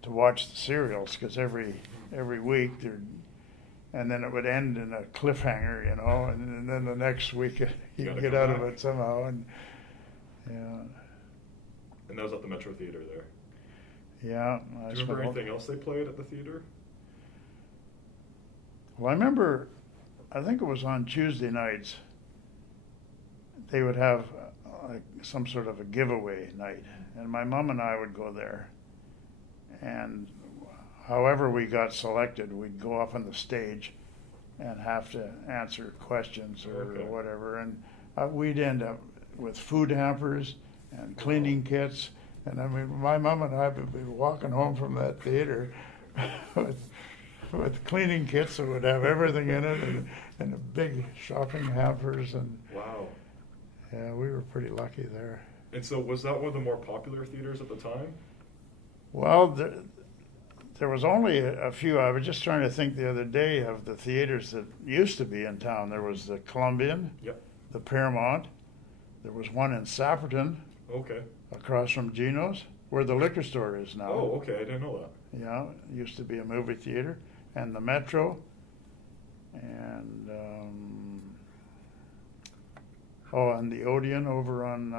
to watch the serials because every week and then it would end in a cliffhanger, you know, and then the next week you Gotta get come out of back. it somehow, and yeah, And that was at the Metro Theater there. yeah. Do you remember anything else they played at the theater? Well, I remember, I think it was on Tuesday nights, they would have like some sort of a giveaway night, and my mom and I would go there, and however we got selected, we'd go up on the stage and have to answer questions or Okay. whatever, and we'd end up with food hampers and cleaning kits, and I mean, my mom and I would be walking home from that theater with cleaning kits that would have everything in it, and the big shopping hampers, and Wow. yeah, we were pretty lucky there. And so was that one of the more popular theaters at the time? Well, there was only a few. I was just trying to think the other day of the theaters that used to be in town. There was the Columbian, Yep. the Paramount. There was one in Sapperton Okay. across from Geno's, where the liquor store is now. Oh, okay. I didn't know that. Yeah, it used to be a movie theater. And the Metro. And, and the Odeon over on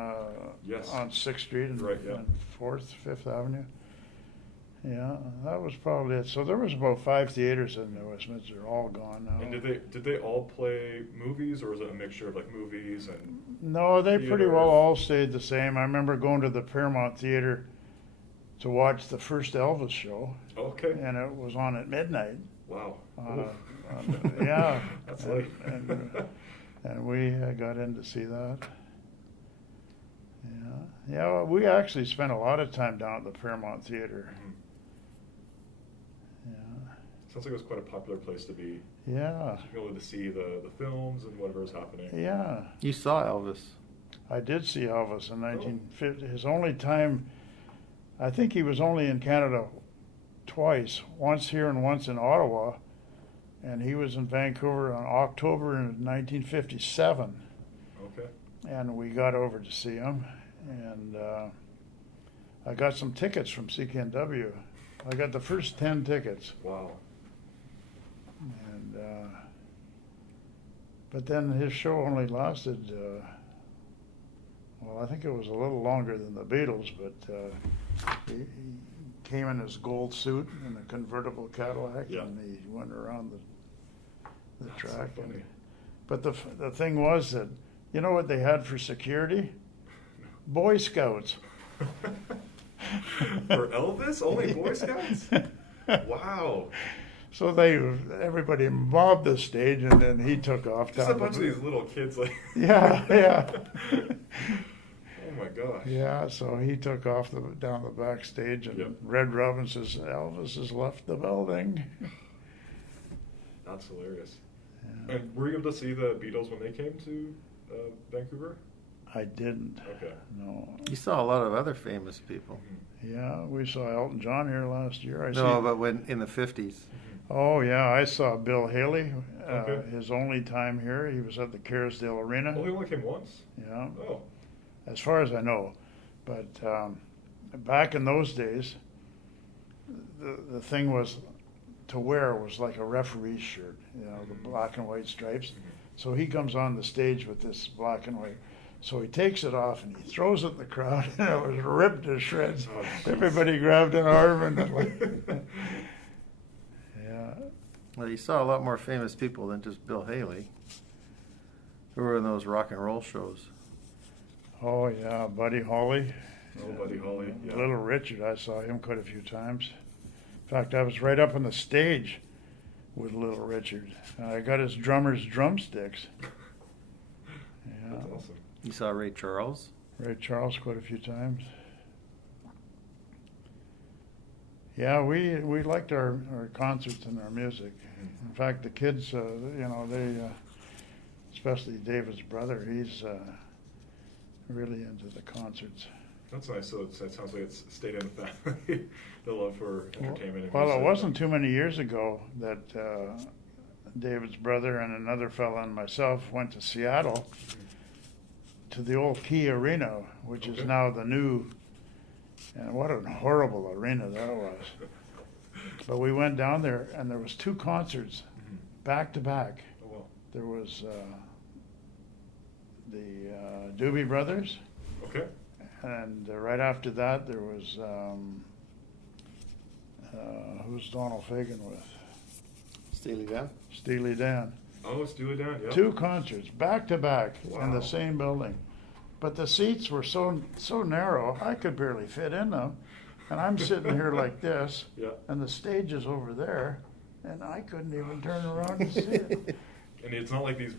Yes. on 6th Street and, Right, yeah. and 4th, 5th Avenue. Yeah, that was probably it. So there was about 5 theaters in Westminster, all gone now. And did they all play movies, or was it a mixture of like movies and? No, they pretty theater? well all stayed the same. I remember going to the Paramount Theater to watch the first Elvis show, Okay. and it was on at midnight. Wow. Uh, Oof. yeah, That's and, late. and we got in to see that. Yeah, well, we actually spent a lot of time down at the Paramount Theater. Mhm. Yeah, Sounds like it was quite a popular place to be. yeah, To be able to see the films and whatever was happening. yeah. You saw Elvis. I did see Elvis in 1950. His only time, I think he was only in Canada twice, once here and once in Ottawa, and he was in Vancouver in October in 1957, Okay. and we got over to see him, and I got some tickets from CKNW. I got the first 10 tickets, Wow. and but then his show only lasted. Well, I think it was a little longer than the Beatles, but he came in his gold suit in a convertible Cadillac, Yeah. and he went around the That's so track. funny. But the thing was that, you know what they had for security? Boy Scouts. For Elvis, only Boy Scouts? Wow. So everybody mobbed the stage, and then he took off Just down a bunch of the, these little kids like. Yeah, yeah. Oh my gosh. Yeah, so he took off down the backstage, and Yep. Red Robin says, "Elvis has left the building." That's hilarious. Yeah. And were you able to see the Beatles when they came to Vancouver? I didn't. Okay. No. You saw a lot of other famous people. Yeah, we saw Elton John here last year. No, but when in the 50s. Oh yeah, I saw Bill Haley. Okay. His only time here, he was at the Kerrisdale Arena. Oh, he only came once? Yeah, Oh. as far as I know. But back in those days, the thing was to wear was like a referee's shirt, you know, the black and white stripes. So he comes on the stage with this black and white. So he takes it off and he throws it in the crowd, and it was ripped to shreds. Oh, jeez. Everybody grabbed an arm and like, yeah. Well, you saw a lot more famous people than just Bill Haley, who were in those rock and roll shows. Oh yeah, Buddy Holly. Oh, Buddy Holly. Yeah. Little Richard, I saw him quite a few times. In fact, I was right up on the stage with Little Richard. I got his drummer's drumsticks. Yeah, That's awesome. You saw Ray Charles. Ray Charles quite a few times. Yeah, we liked our concerts and our music. In fact, the kids, they, especially David's brother, he's really into the concerts. That's nice. So it sounds like it's stayed in the family, the love for entertainment. And Well, it music. wasn't too many years ago that David's brother and another fella and myself went to Seattle to the old Key Arena, which is Okay. now the new, and what a horrible arena that was. But we went down there, and there was 2 concerts back to back. Oh, well. There was the Doobie Brothers, Okay. and right after that there was who's Donald Fagen with? Steely Dan. Steely Dan. Oh, Steely Dan, yeah. 2 concerts back to back in Wow. the same building, but the seats were so narrow I could barely fit in them, and I'm sitting here like this, Yeah. and the stage is over there, and I couldn't even turn around to see it. And it's not like these